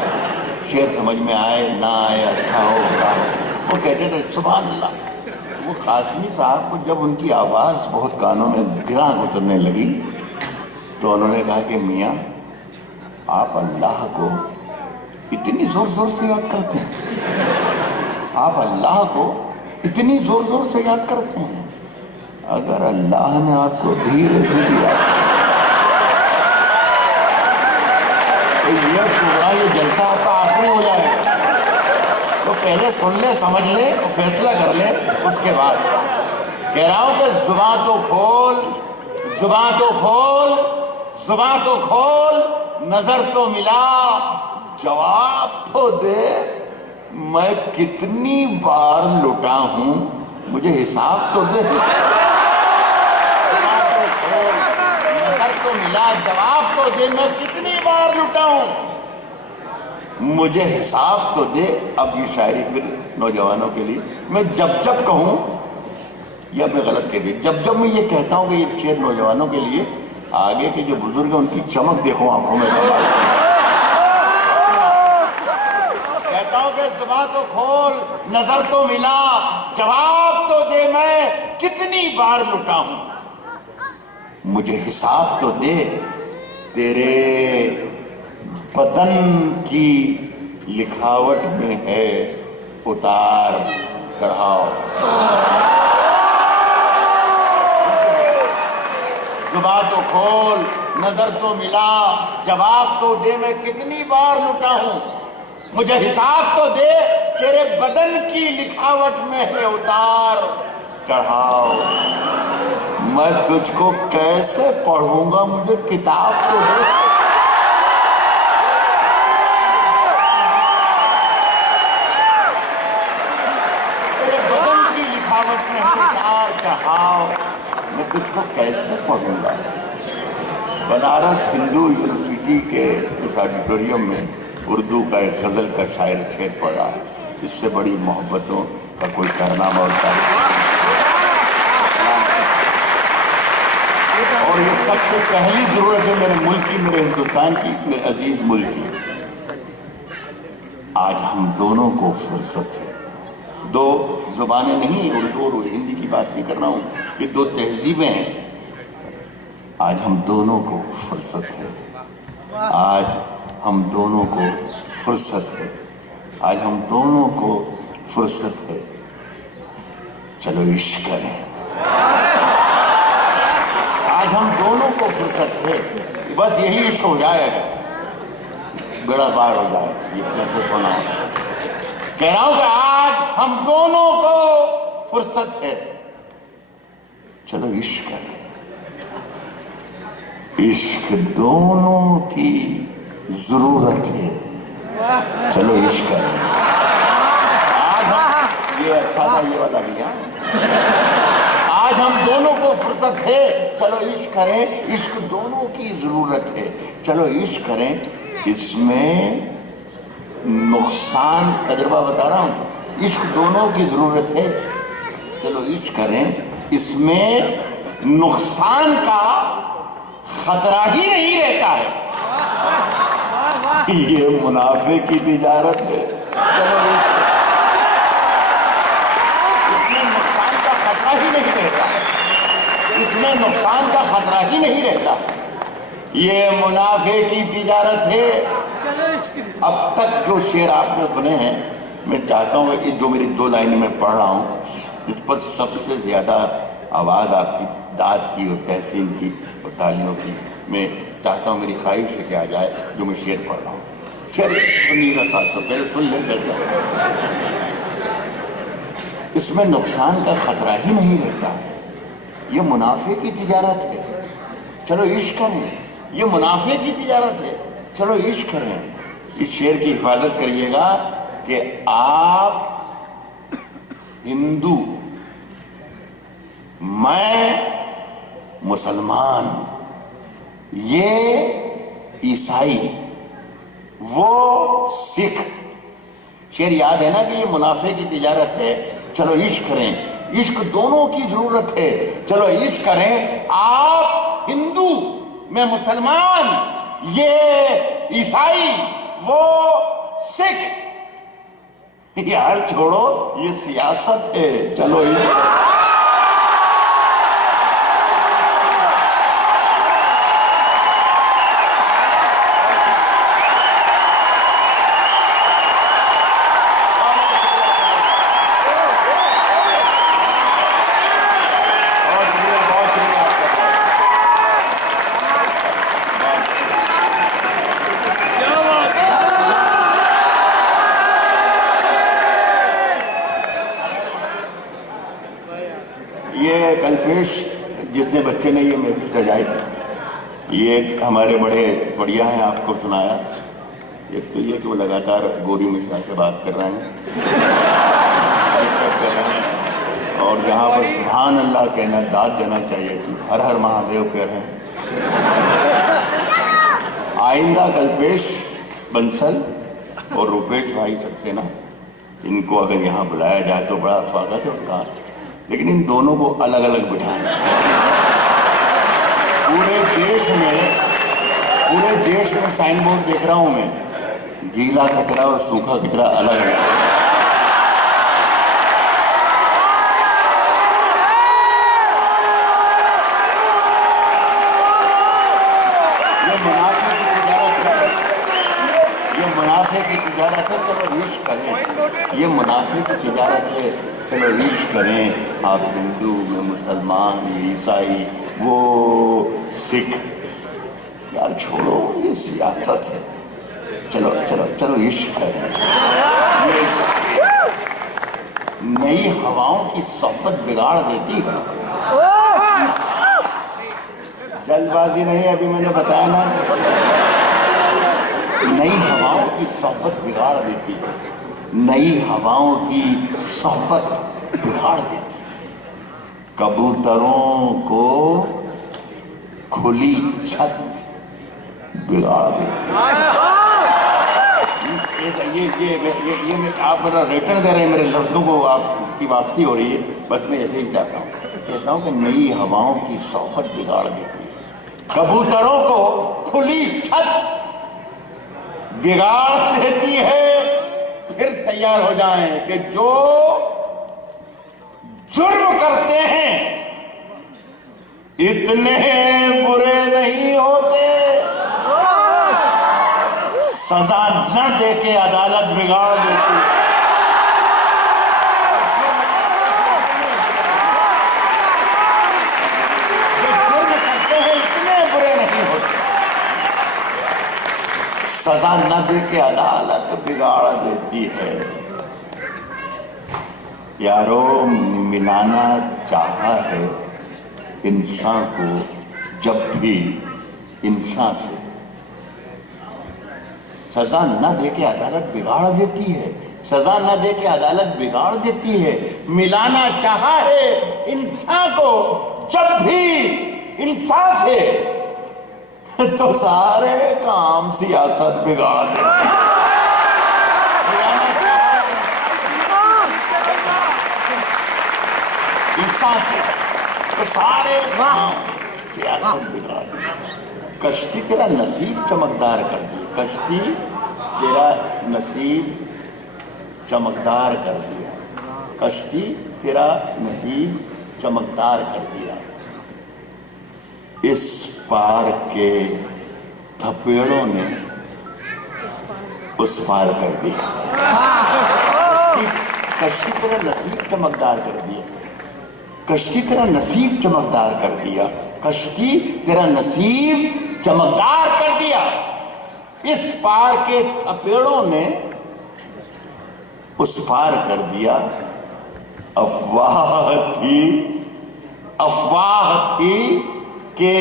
शेर समझ में आए ना आए, अच्छा हो बुरा हो, वो कहते थे सुभान अल्लाह। वो कासमी साहब को जब उनकी आवाज़ बहुत कानों में गिरा गुजरने लगी, तो उन्होंने कहा कि मियाँ, आप अल्लाह को इतनी जोर जोर से याद करते हैं, आप अल्लाह को इतनी जोर जोर से याद करते हैं। अगर अल्लाह ने आपको धीरे से दिया तो ये पूरा ये जलसा आपका आखिरी हो जाएगा। तो पहले सुन ले, समझ ले, फैसला कर ले, उसके बाद कह रहा हूं कि जुबान तो खोल, जुबान तो खोल, जुबान तो खोल, नजर तो मिला, जवाब तो दे, मैं कितनी बार लुटा हूं, मुझे हिसाब तो दे। जुबान तो खोल, नजर तो मिला, जवाब तो दे, मैं कितनी बार लुटा हूं, मुझे हिसाब तो दे। अब ये शायरी फिर नौजवानों के लिए मैं जब जब कहूं, या मैं गलत कह दी, जब जब मैं ये कहता हूं कि ये शेर नौजवानों के लिए, आगे के जो बुजुर्ग हैं उनकी चमक देखो आंखों में। कहता हूं कि जुबान तो खोल, नजर तो मिला, जवाब तो दे, मैं कितनी बार लुटा हूं, मुझे हिसाब तो दे। तेरे बदन की लिखावट में है उतार चढ़ाव। जुबान तो खोल, नजर तो मिला, जवाब तो दे, मैं कितनी बार लुटा हूं, मुझे हिसाब तो दे। तेरे बदन की लिखावट में है उतार चढ़ाव। मैं तुझको कैसे पढ़ूंगा, मुझे किताब तो दे। मैं तुझको कैसे पढ़ूंगा। बनारस हिंदू यूनिवर्सिटी के इस ऑडिटोरियम में उर्दू का एक गजल का शायर शेर पढ़ा है, इससे बड़ी मोहब्बतों का कोई कारनामा होता है। और ये सबसे पहली जरूरत है मेरे मुल्क की, मेरे हिंदुस्तान की, मेरे अजीज मुल्क की। आज हम दोनों को फुर्सत है। दो जुबानें नहीं, उर्दू और हिंदी की बात नहीं कर रहा हूं, ये दो तहजीबें हैं। आज हम दोनों को फुर्सत है, आज हम दोनों को फुर्सत है, आज हम दोनों को फुर्सत है। चलो इश्क करें। आज हम दोनों को फुर्सत है, बस यही इश्क हो जाएगा, बेड़ा पार हो जाएगा। ये कैसे सुना कह रहा हूं कि आज हम दोनों को फुर्सत है, चलो इश्क करें। इश्क दोनों की जरूरत है, चलो इश्क करें। आज हम ये अच्छा था ये वाला भैया। आज हम दोनों को फुर्सत है, चलो इश्क करें। इश्क दोनों की जरूरत है, चलो इश्क करें। इसमें नुकसान तजुर्बा बता रहा हूं, इश्क दोनों की जरूरत है, चलो इश्क करें। इसमें नुकसान का खतरा ही नहीं रहता है, ये मुनाफे की तिजारत है, चलो इसमें नुकसान का खतरा ही नहीं रहता, इसमें नुकसान का खतरा ही नहीं रहता, ये मुनाफे की तिजारत है। अब तक जो शेर आपने सुने हैं, मैं चाहता हूँ कि जो मेरी दो लाइन में पढ़ रहा हूँ, इस पर सबसे ज्यादा आवाज आपकी दाद की और तहसीन की और तालियों की मैं चाहता हूँ, मेरी ख्वाहिश है कि आ जाए जो मैं शेर पढ़ रहा हूँ। शेर सुनिएगा, खास तौर पहले सुन ले। इसमें नुकसान का खतरा ही नहीं रहता, ये मुनाफे की तिजारत है, चलो इश्क करें। ये मुनाफे की तिजारत है, चलो इश्क करें। इस शेर की हिफाजत करिएगा कि आप हिंदू, मैं मुसलमान, ये ईसाई, वो सिख। शेर याद है ना कि ये मुनाफे की तिजारत है, चलो इश्क करें। इश्क दोनों की जरूरत है, चलो इश्क करें। आप हिंदू, मैं मुसलमान, ये ईसाई, वो सिख। यार छोड़ो, ये सियासत है, चलो इश्क। ये कल्पेश जिसने बच्चे ने ये महफिल सजाई, ये हमारे बड़े बढ़िया हैं, आपको सुनाया। एक तो ये कि वो लगातार गौरी मिश्रा से बात कर रहे हैं और जहाँ पर सुभान अल्लाह कहना, दाद देना चाहिए कि हर हर महादेव कह रहे हैं। आइंदा कल्पेश बंसल और रुपेश भाई सक्सेना, इनको अगर यहाँ बुलाया जाए तो बड़ा स्वागत है उनका, लेकिन इन दोनों को अलग अलग बिठाएं। पूरे देश में साइन बोर्ड देख रहा हूं मैं, गीला कचरा और सूखा कचरा अलग अलग। मुनाफे की तिजारत है, चलो रीच करें। ये मुनाफे की तिजारत है, चलो रीच करें। आप हिंदू, मैं मुसलमान, ये ईसाई, वो सिख, यार छोड़ो, ये सियासत है। चलो चलो चलो इश्क करें। नई हवाओं की सोहबत बिगाड़ देती है। जल्दबाजी नहीं, अभी मैंने बताया ना, नई हवाओं की सोहबत बिगाड़ देती है। नई हवाओं की सोहबत बिगाड़ देती है। कबूतरों को खुली छत बिगाड़ देती है। ये मैं आप मेरा रिटर्न दे रहे हैं, मेरे लफ्जों को आपकी वापसी हो रही है, बस मैं ऐसे ही चाहता हूँ। कहता हूँ कि नई हवाओं की सोहबत बिगाड़ देती है। कबूतरों को खुली छत बिगाड़ देती है। फिर तैयार हो जाएं कि जो जुर्म करते हैं इतने बुरे नहीं होते। सजा न दे के अदालत बिगाड़ देती है। जो जुर्म करते हैं इतने बुरे नहीं होते। सजा न दे के अदालत बिगाड़ देती है। यारो, मिलाना चाहा है इंसान को जब भी इंसान से। सजा न दे के अदालत बिगाड़ देती है। सजा न दे के अदालत बिगाड़ देती है। मिलाना चाहा है इंसान को जब भी इंसान से, तो सारे काम सियासत बिगाड़ देती है। इंसान से तो सारे काम सियासत बिगाड़ देती है। कश्ती तेरा नसीब चमकदार कर दी। कश्ती तेरा नसीब चमकदार कर दिया। कश्ती तेरा नसीब चमकदार कर दिया। इस पार के थपेड़ों ने उस पार कर दिया। कश्ती तेरा नसीब चमकदार कर दिया। कश्ती तेरा नसीब चमकदार कर दिया। कश्ती तेरा नसीब चमकदार कर दिया। इस पार के थपेड़ों ने उस पार कर दिया। अफवाह थी कि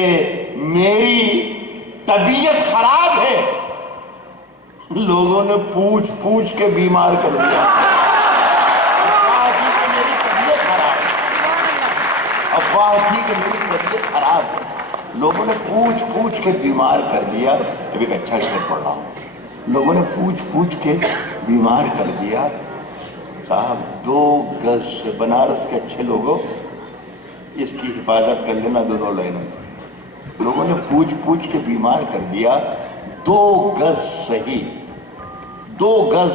मेरी तबीयत खराब है, लोगों ने पूछ पूछ के बीमार कर दिया। अफवाह थी कि मेरी तबीयत खराब है। अफवाह थी कि मेरी तबीयत खराब है, लोगों ने पूछ पूछ के बीमार कर दिया। अभी एक अच्छा शेर पढ़ रहा हूं। लोगों ने पूछ पूछ के बीमार कर दिया। साहब 2 गज से, बनारस के अच्छे लोगों, इसकी हिफाजत कर लेना दोनों लाइनों से। लोगों ने पूछ पूछ के बीमार कर दिया। 2 गज सही, 2 गज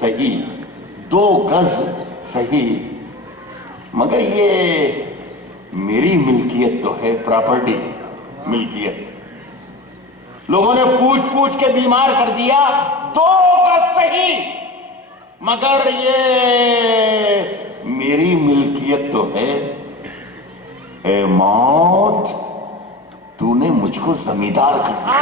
सही, 2 गज सही, मगर ये मेरी मिल्कियत तो है, प्रॉपर्टी मिल्कियत। लोगों ने पूछ पूछ के बीमार कर दिया। 2 गज सही, मगर ये मेरी मिल्कियत तो है। ए मौत, तूने मुझको जमींदार कर दिया।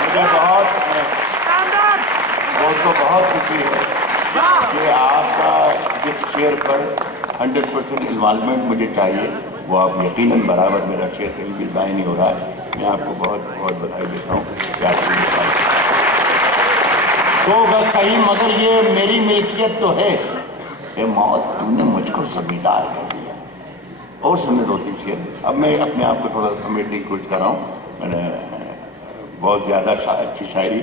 मुझे बहुत बहुत खुशी है कि आपका जिस शेयर पर 100% इन्वॉल्वमेंट मुझे चाहिए वो आप यकीनन बराबर, मेरा शेयर कहीं भी ज़ाय नहीं हो रहा है। मैं आपको बहुत बहुत बधाई देता हूँ कि आपकी तो बस सही, मगर ये मेरी मिल्कियत तो है। ए मौत, तूने मुझको जमींदार कर दिया। और सुनने 2-3 शेर। अब मैं अपने आप को थोड़ा समेटने की कोशिश कर रहा हूँ। मैंने बहुत ज़्यादा अच्छी शायरी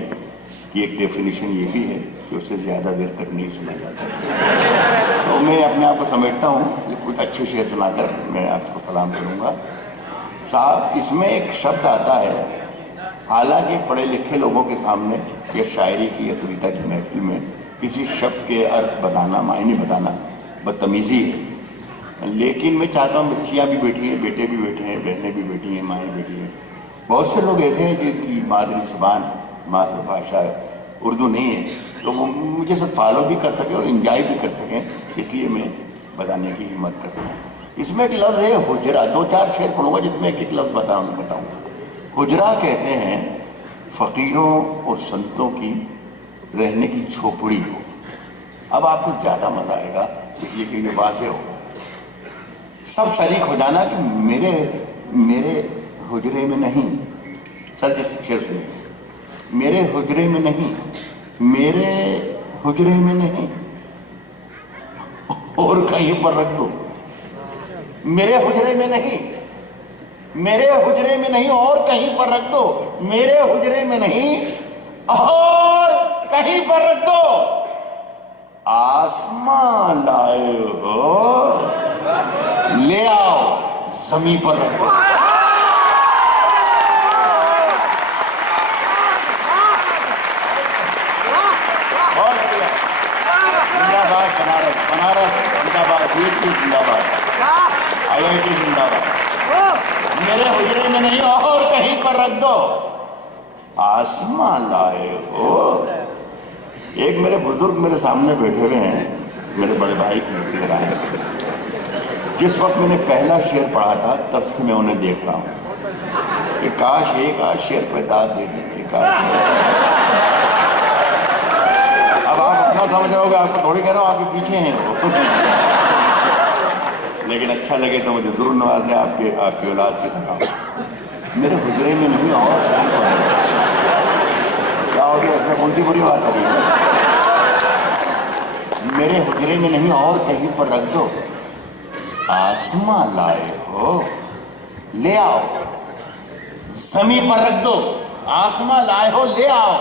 की एक डेफिनेशन ये भी है कि उससे ज़्यादा देर तक नहीं सुना जाता। तो मैं अपने आप को समेटता हूँ, कुछ अच्छे शेर सुनाकर मैं आपको सलाम करूँगा। साहब, इसमें एक शब्द आता है, हालांकि पढ़े लिखे लोगों के सामने या शायरी की या कविता की महफिल में किसी शब्द के अर्थ बताना, मायने बताना बदतमीजी है, लेकिन मैं चाहता हूँ बच्चियाँ भी बैठी हैं, बेटे भी बैठे हैं, बहनें भी बैठी हैं, माएँ बैठी हैं। बहुत से लोग ऐसे हैं जिनकी मादरी ज़ुबान, मातृभाषा उर्दू नहीं है, तो वो मुझे सब फॉलो भी कर सकें और इंजॉय भी कर सकें, इसलिए मैं बताने की हिम्मत कर रहा हूँ। इसमें एक लफ्ज़ है हुजरा। 2-4 शेर पढ़ूंगा जिसमें एक लफ्ज़ बताऊँगा। हुजरा कहते हैं फ़कीरों और संतों की रहने की झोपड़ी हो। अब आपको ज़्यादा मज़ा आएगा इसलिए कि ये वाज़ेह हो, सब शरीक हो जाना कि मेरे हुजरे में नहीं। सर जिस शेर सुनिए, मेरे हुजरे में नहीं, मेरे हुजरे में नहीं और कहीं पर रख दो। मेरे हुजरे में नहीं, मेरे हुजरे में नहीं और कहीं पर रख दो। मेरे हुजरे में नहीं और कहीं पर रख दो। आसमां लाए हो, ले आओ जमीन पर रख दो। जिंदाबाद बनारस, बनारस जिंदाबाद, जिंदाबाद, IIT जिंदाबाद। मेरे हुजरे में नहीं और कहीं पर रख दो। आसमां लाए हो। एक मेरे बुजुर्ग मेरे सामने बैठे हुए हैं, मेरे बड़े भाई की तरह हैं। जिस वक्त मैंने पहला शेर पढ़ा था तब से मैं उन्हें देख रहा हूँ कि काश एक आध शेर पे दाद दे देंगे, काश। अब आप अपना समझ रहे होगे, आपको थोड़ी कह रहा हूँ, आपके पीछे हैं वो। लेकिन अच्छा लगे तो मुझे जरूर नवाज है आपकी औलाद की तरह। मेरे हुजरे में नहीं और क्या हो गया, इसमें कौन सी बुरी बात हो गई? मेरे हुजरे में नहीं और कहीं पर रख दो। आसमां लाए हो, ले आओ जमीन पर रख दो। आसमां लाए हो, ले आओ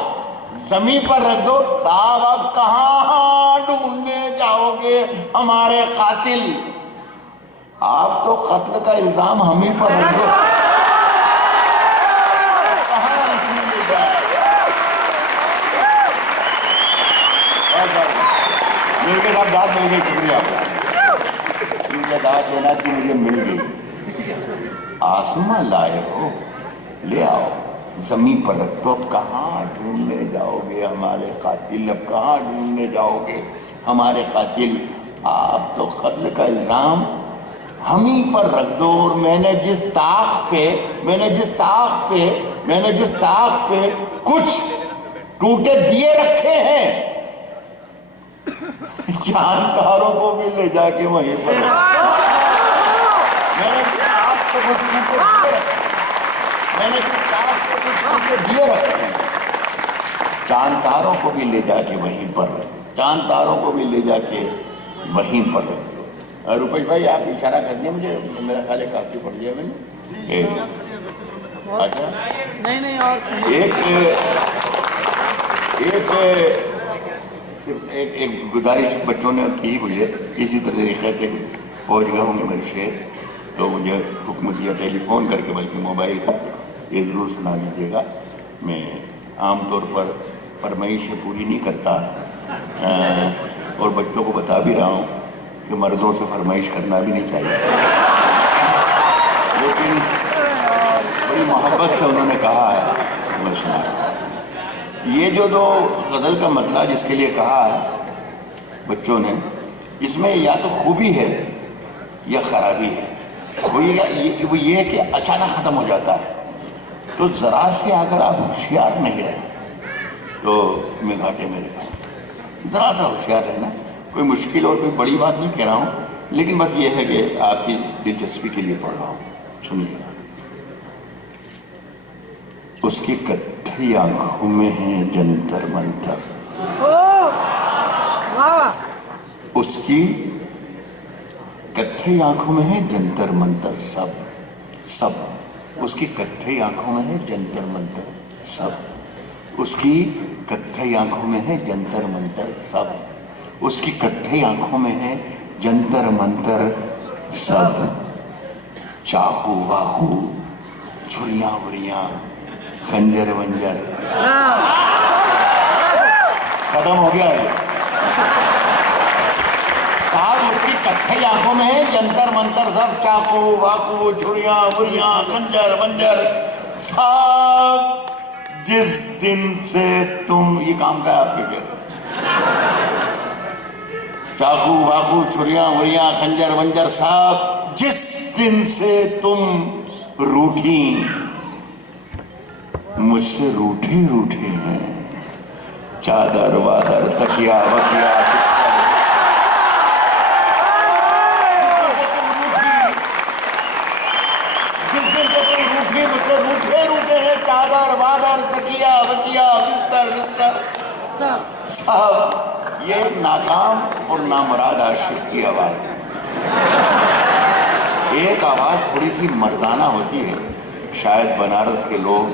जमीन पर रख दो। साहब, अब कहां ढूंढने जाओगे हमारे कातिल? आप तो कत्ल का इल्जाम हम ही पर रख दो। मिलके साहब दाद मिल गई, शुक्रिया आपका। इनका दाद लेना कि मुझे मिल गई। आसमां लाए हो, ले आओ जमीन पर रख दो। अब कहाँ ढूंढने जाओगे हमारे कातिल? अब कहाँ ढूंढने जाओगे हमारे कातिल? आप तो कत्ल का इल्जाम हम ही पर रख दो। और मैंने जिस ताक पे कुछ टूटे दिए रखे हैं, चांद तारों को भी ले जाके वहीं पर मैंने जिस ताक पे कुछ टूटे दिए रखे हैं, चांद तारों को भी ले जाके वहीं पर, चांद तारों को भी ले जाके वहीं पर। रुपेश भाई, आप इशारा कर दिए मुझे, मेरा ख्याल है काफी पड़ गया मैंने। अच्छा, नहीं और एक गुजारिश बच्चों ने की मुझे, इसी तरीके से पहुँच गए होंगे मेरे शेर, तो मुझे हुक्म दिया टेलीफोन करके, बल्कि मोबाइल का, ये ज़रूर सुना लीजिएगा। मैं आमतौर पर फरमाइशें पूरी नहीं करता और बच्चों को बता भी रहा हूँ कि मर्दों से फरमाइश करना भी नहीं चाहिए, लेकिन बड़ी मोहब्बत से उन्होंने कहा है, मैं सुना। ये जो दो गज़ल का मतलब जिसके लिए कहा है बच्चों ने, इसमें या तो खूबी है या ख़राबी है। वो ये कि अचानक ख़त्म हो जाता है, तो ज़रा से अगर आप होशियार नहीं रहे तो मैं घाटे में रहता हूँ। जरा सा होशियार रहना। कोई मुश्किल और कोई बड़ी बात नहीं कह रहा हूँ, लेकिन बस ये है कि आपकी दिलचस्पी के लिए पढ़ रहा हूँ। सुनिए। उसकी कत्थई आंखों में है जंतर मंतर, उसकी कत्थई आंखों में है जंतर मंतर सब सब, उसकी कत्थई आंखों में है जंतर मंतर सब, उसकी कत्थई आंखों में है जंतर मंतर सब, उसकी कत्थई आंखों में है जंतर मंतर सब। चाकू वाकू छुरियां वुरियां खंजर वंजर खत्म हो गया है साहब। उसकी कत्थई आंखों में है जंतर मंतर सब, चाकू वाकू छुरियां वुरियां खंजर वंजर सब। जिस दिन से तुम, ये काम का है आपके फिर, चाकू वाकू छुरियां वुरियां खंजर वंजर सब, जिस दिन से तुम रूठी, मुझसे रूठे रूठे हैं, चादर वादर तकिया वकिया, जिस दिन से तुम रूठी, मुझसे रूठे रूठे हैं, चादर वादर तकिया वकिया बिस्तर बिस्तर सब। ये नाकाम और नामुराद आशिक की आवाज। एक आवाज थोड़ी सी मर्दाना होती है, शायद बनारस के लोग,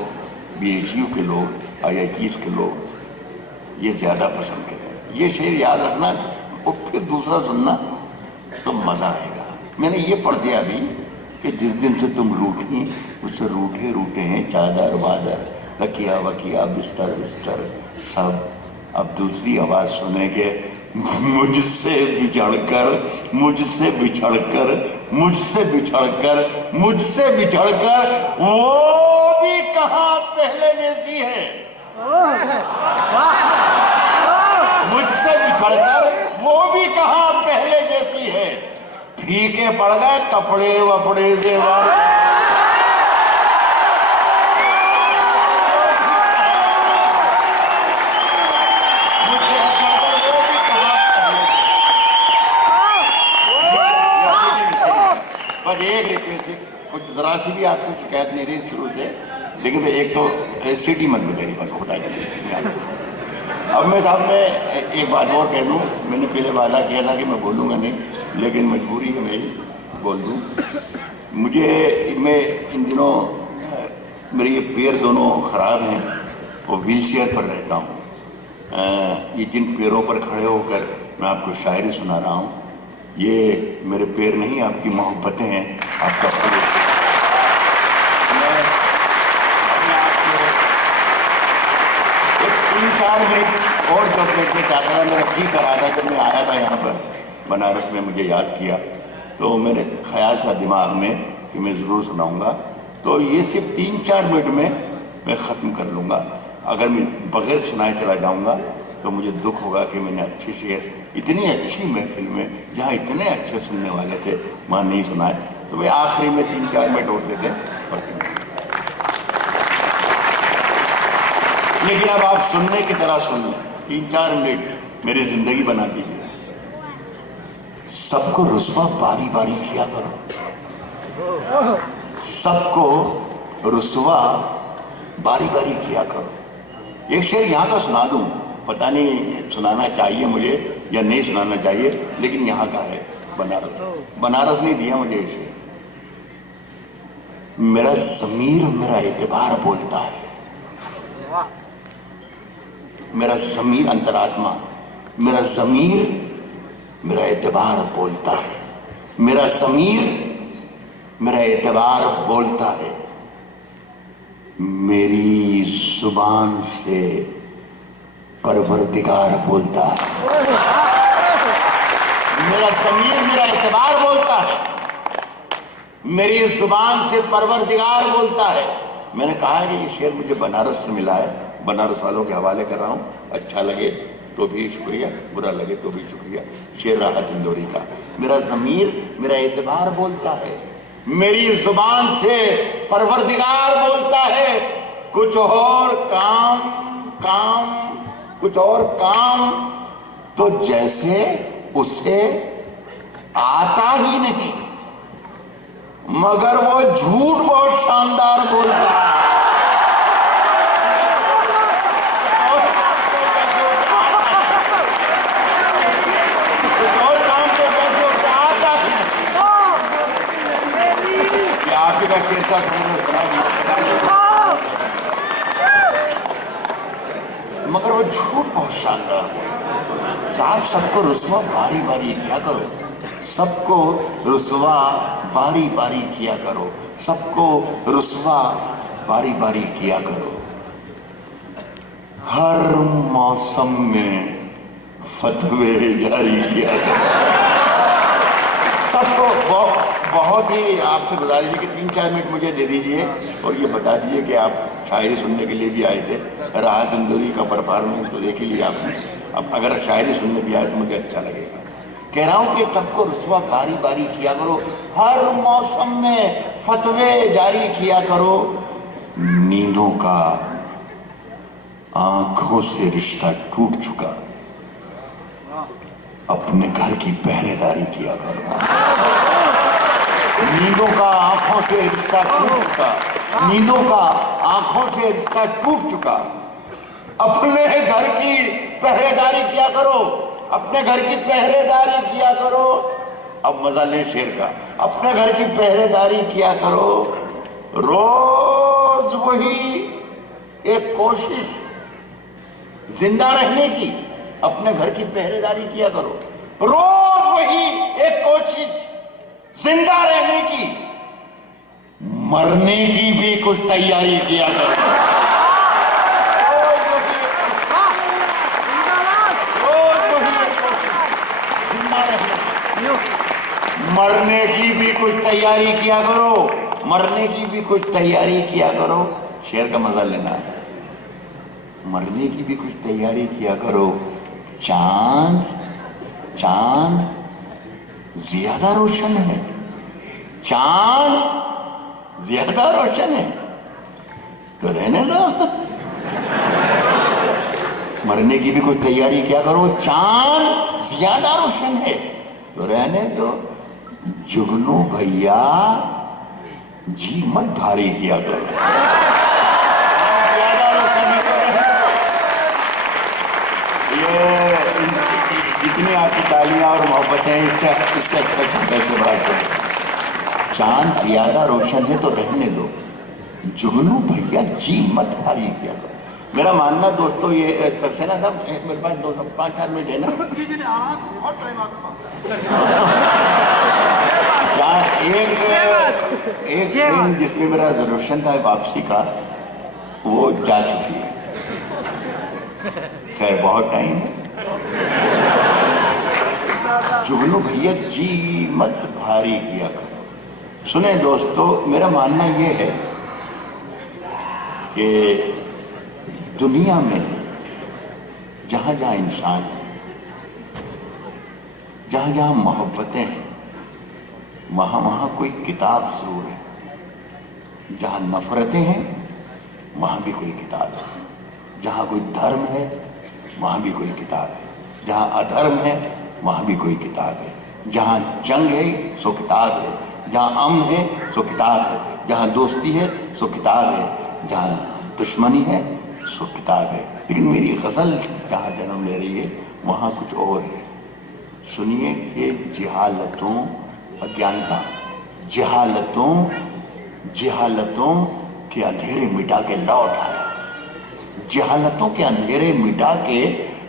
BHU के लोग, IITs के लोग ये ज्यादा पसंद करें। ये शेर याद रखना और फिर दूसरा सुनना तो मजा आएगा। मैंने ये पढ़ दिया अभी कि जिस दिन से तुम रूठी, उससे रूठे रूठे हैं, चादर वादर तकिया वकिया बिस्तर बिस्तर सब। अब दूसरी आवाज सुनेंगे, मुझसे बिछड़कर, मुझसे बिछड़कर, मुझसे बिछड़कर, मुझसे बिछड़कर, वो भी कहाँ पहले जैसी है। मुझसे बिछड़कर वो भी कहाँ पहले जैसी है, फीके पड़ गए कपड़े वपड़े से वार। बस एक रिक्वेस्ट थी, कुछ जरा सी भी आपसे शिकायत नहीं रही शुरू से, लेकिन एक तो सिटी मत मिलेगी बस, खुदा के लिए। अब मैं साहब में एक बात और कह दूँ, मैंने पहले वादा किया था कि मैं बोलूँगा नहीं, लेकिन मजबूरी है मेरी बोल दूँ। मैं इन दिनों मेरे ये पैर दोनों ख़राब हैं और व्हील चेयर पर रहता हूँ। ये जिन पैरों पर खड़े होकर मैं आपको शायरी सुना रहा हूँ, ये मेरे पैर नहीं, आपकी मोहब्बतें हैं, आपका फल। मैं 3-4 मिनट और जो बैठने चाहता था, मेरा जी करा था जब मैं आया था यहाँ पर बनारस में, मुझे याद किया तो मेरे ख्याल था दिमाग में कि मैं ज़रूर सुनाऊंगा। तो ये सिर्फ 3-4 मिनट में मैं ख़त्म कर लूँगा। अगर मैं बगैर सुनाए चला जाऊँगा तो मुझे दुख होगा कि मैंने अच्छे शेर, इतनी अच्छी महफिल में जहाँ इतने अच्छे सुनने वाले थे, वहाँ नहीं सुनाए। तो मैं आखिरी में 3-4 मिनट और देते, लेकिन अब आप सुनने की तरह सुन लें। 3-4 मिनट मेरी जिंदगी बना दीजिए। सबको रुस्वा बारी बारी किया करो, सबको रुस्वा बारी बारी किया करो। एक शेर यहाँ का सुना दूं, पता नहीं सुनाना चाहिए मुझे या नहीं सुनाना चाहिए, लेकिन यहाँ का है। बनारस नहीं दिया मुझे इसे। मेरा ज़मीर मेरा एतबार बोलता है, मेरा ज़मीर अंतरात्मा, मेरा ज़मीर मेरा एतबार बोलता है, मेरा ज़मीर मेरा एतबार बोलता है, मेरी जुबान से परवरदिगार बोलता है। मेरा ज़मीर मेरा एतबार बोलता है, मेरी जुबान से परवरदिगार बोलता है। मैंने कहा है कि ये शेर मुझे बनारस से मिला है, बनारस वालों के हवाले कर रहा हूँ। अच्छा लगे तो भी शुक्रिया, बुरा लगे तो भी शुक्रिया। शेर राहत इंदौरी का। मेरा ज़मीर मेरा एतबार बोलता है, मेरी जुबान से परवरदिगार बोलता है। कुछ और काम कुछ और काम तो जैसे उसे आता ही नहीं, मगर वो झूठ बहुत शानदार बोलता है। आपके का शेर था, मगर वो झूठ बहुत शानदार बोलता। साहब सबको रुस्वा बारी बारी किया करो, सबको रुस्वा बारी बारी किया करो, सबको रुस्वा बारी बारी किया करो। हर मौसम में फतवे जारी किया करो। सबको बहुत ही आपसे गुजारिश है कि 3-4 मिनट मुझे दे दीजिए और ये बता दीजिए कि आप शायरी सुनने के लिए भी आए थे। राहत तंदूरी का परफॉर्मेंस तो देख ही लिया आपने, अब अगर शायरी सुनने भी आए तो मुझे अच्छा लगेगा। कह रहा हूं कि सबको रुस्वा बारी बारी किया करो, हर मौसम में फतवे जारी किया करो। नींदों का आंखों से रिश्ता टूट चुका, अपने घर की पहरेदारी किया करो। नींदों का आंखों से रिश्ता टूट चुका, नींदों का आंखों से रिश्ता टूट चुका, अपने घर की पहरेदारी किया करो, अपने घर की पहरेदारी किया करो। अब मजा ले शेर का। अपने घर की पहरेदारी किया करो, रोज वही एक कोशिश जिंदा रहने की, अपने घर की पहरेदारी किया करो, रोज वही एक कोशिश जिंदा रहने की, मरने की भी कुछ तैयारी किया करो। मरने की भी कुछ तैयारी किया करो, मरने की भी कुछ तैयारी किया करो। शेर का मजा लेना है। मरने की भी कुछ तैयारी किया करो। चांद चांद ज्यादा रोशन है, चांद ज्यादा रोशन है तो रहने दो। मरने की भी कुछ तैयारी किया करो, चांद ज्यादा रोशन है तो रहने दो। जुगनू भैया जी मत भारी किया करो, ज्यादा रोशन है तो रहने दो। ये जितनी आपकी तालियां और मोहब्बतें, इससे अच्छा शब्द से बात है। चांद ज्यादा रोशन है तो रहने दो, जुगनू भैया जी मत भारी किया करो। मेरा मानना दोस्तों ये सक्सेना साहब, मेरे पास 5-4 मिनट है ना। एक ट्रेन जिसमें मेरा रिजर्वेशन था वापसी का, वो जा चुकी है। खैर बहुत टाइम है। जुगनू भैया जी मत भारी किया करो। सुने दोस्तों, मेरा मानना ये है कि दुनिया में जहाँ जहाँ इंसान है, जहाँ जहाँ मोहब्बतें हैं, वहाँ वहाँ कोई किताब जरूर है। जहाँ नफरतें हैं वहाँ भी कोई किताब है। जहाँ कोई धर्म है वहाँ भी कोई किताब है। जहाँ अधर्म है वहाँ भी कोई किताब है। जहाँ जंग है सो किताब है, जहाँ अमन है सो किताब है, जहाँ दोस्ती है सो किताब है, जहाँ दुश्मनी है सो किताब है। लेकिन मेरी गज़ल जहाँ जन्म ले रही है वहाँ कुछ और है। सुनिए कि जिहालतों, अज्ञानता, जिहालतों के अंधेरे मिटा के लौट आया, जिहालतों के अंधेरे मिटा के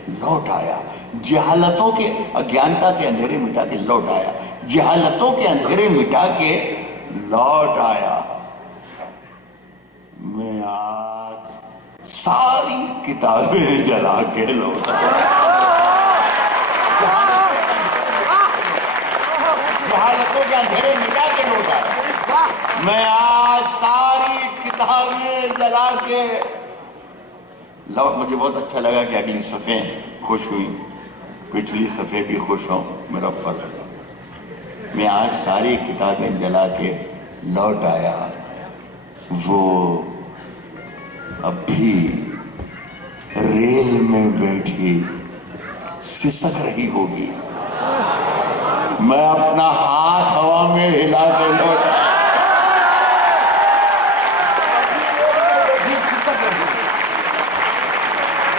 लौट आया, जिहालतों के अज्ञानता के अंधेरे मिटा के लौट आया, जिहालतों के अंधेरे मिटा के लौट आया। मैं आज सारी किताबें जला के लौट आया। जिहालतों के अंधेरे मिटा के लौट आया। मैं आज सारी किताबें जला के लौट। मुझे बहुत अच्छा लगा कि अगली सफ़े खुश हुई, पिछली सफ़े भी खुश हों, मेरा फर्ज है। मैं आज सारी किताबें जला के लौट आया। वो अब भी रेल में बैठी सिसक रही होगी। मैं अपना हाथ हवा में हिला के लौटा,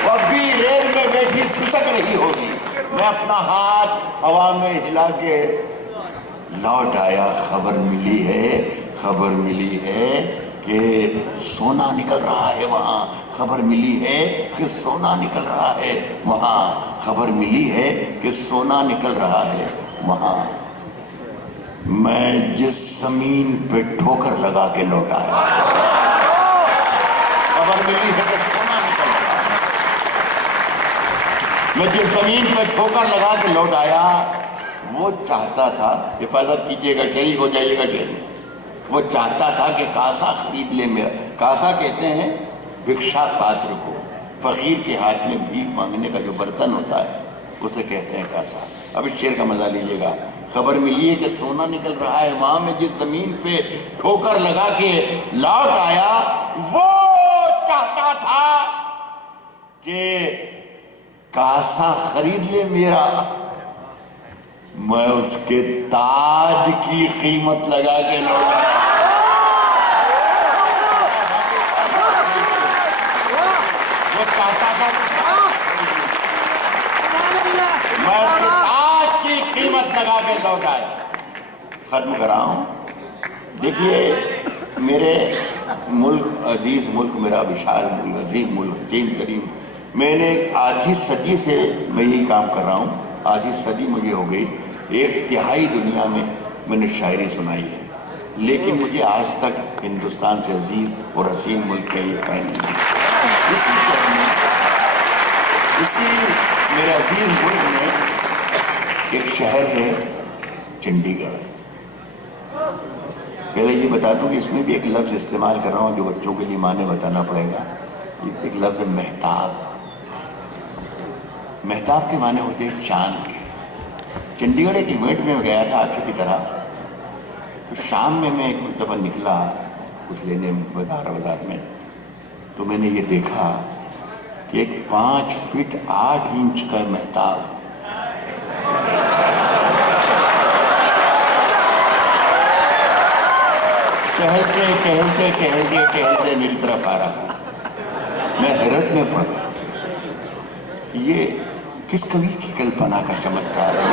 वो अभी रेल में बैठी सिसक रही होगी। मैं अपना हाथ हवा में हिला के लौट आया। खबर मिली है कि सोना निकल रहा है वहां। खबर मिली है कि सोना निकल रहा है वहां। खबर मिली है कि सोना निकल रहा है वहां। मैं जिस जमीन पे ठोकर लगा के लौट आया, खबर मिली है कि सोना निकल रहा है। मैं जिस जमीन पे ठोकर लगा के लौट आया, वो चाहता था, हिफाजत कीजिएगा, शरीक हो जाइएगा जेल। वो चाहता था कि कासा खरीद ले मेरा। कासा कहते हैं भिक्षा पात्र को, फकीर के हाथ में भीख मांगने का जो बर्तन होता है उसे कहते हैं कासा। अब इस शेर का मजा लीजिएगा। खबर मिली है कि सोना निकल रहा है वहां। में जिस जमीन पे ठोकर लगा के लौट आया, वो चाहता था कि कासा खरीद ले मेरा। मैं उसके ताज की कीमत लगा के लौटा। वो चाहता था मैं उसके ताज की कीमत लगा के लौट आया। खत्म कराऊं। देखिए, मेरे मुल्क, अजीज मुल्क, मेरा विशाल मुल्क, अजीम मुल्क, अजीम तरीन। मैंने आधी सदी से मैं यही काम कर रहा हूँ। आधी सदी मुझे हो गई। 1/3 दुनिया में मैंने शायरी सुनाई है, लेकिन मुझे आज तक हिंदुस्तान से अजीज और हसीन मुल्क का ये कहीं नहीं। इसी मेरे अजीज मुल्क में एक शहर है चंडीगढ़। पहले ये बता दूं कि इसमें भी एक लफ्ज़ इस्तेमाल कर रहा हूँ जो बच्चों के लिए माने बताना पड़ेगा। एक लफ्ज़ है मेहताब। मेहताब के माने होते हैं चांद के। चंडीगढ़ एक इवेंट में गया था आपकी की तरह। तो शाम में मैं एक दफ़ा निकला कुछ लेने बाजार में, तो मैंने ये देखा कि एक 5 फीट 8 इंच का मेहताब टहलते मेरी तरफ आ रहा। मैं हैरत में पड़ गया। ये किस कवि की कल्पना का चमत्कार है।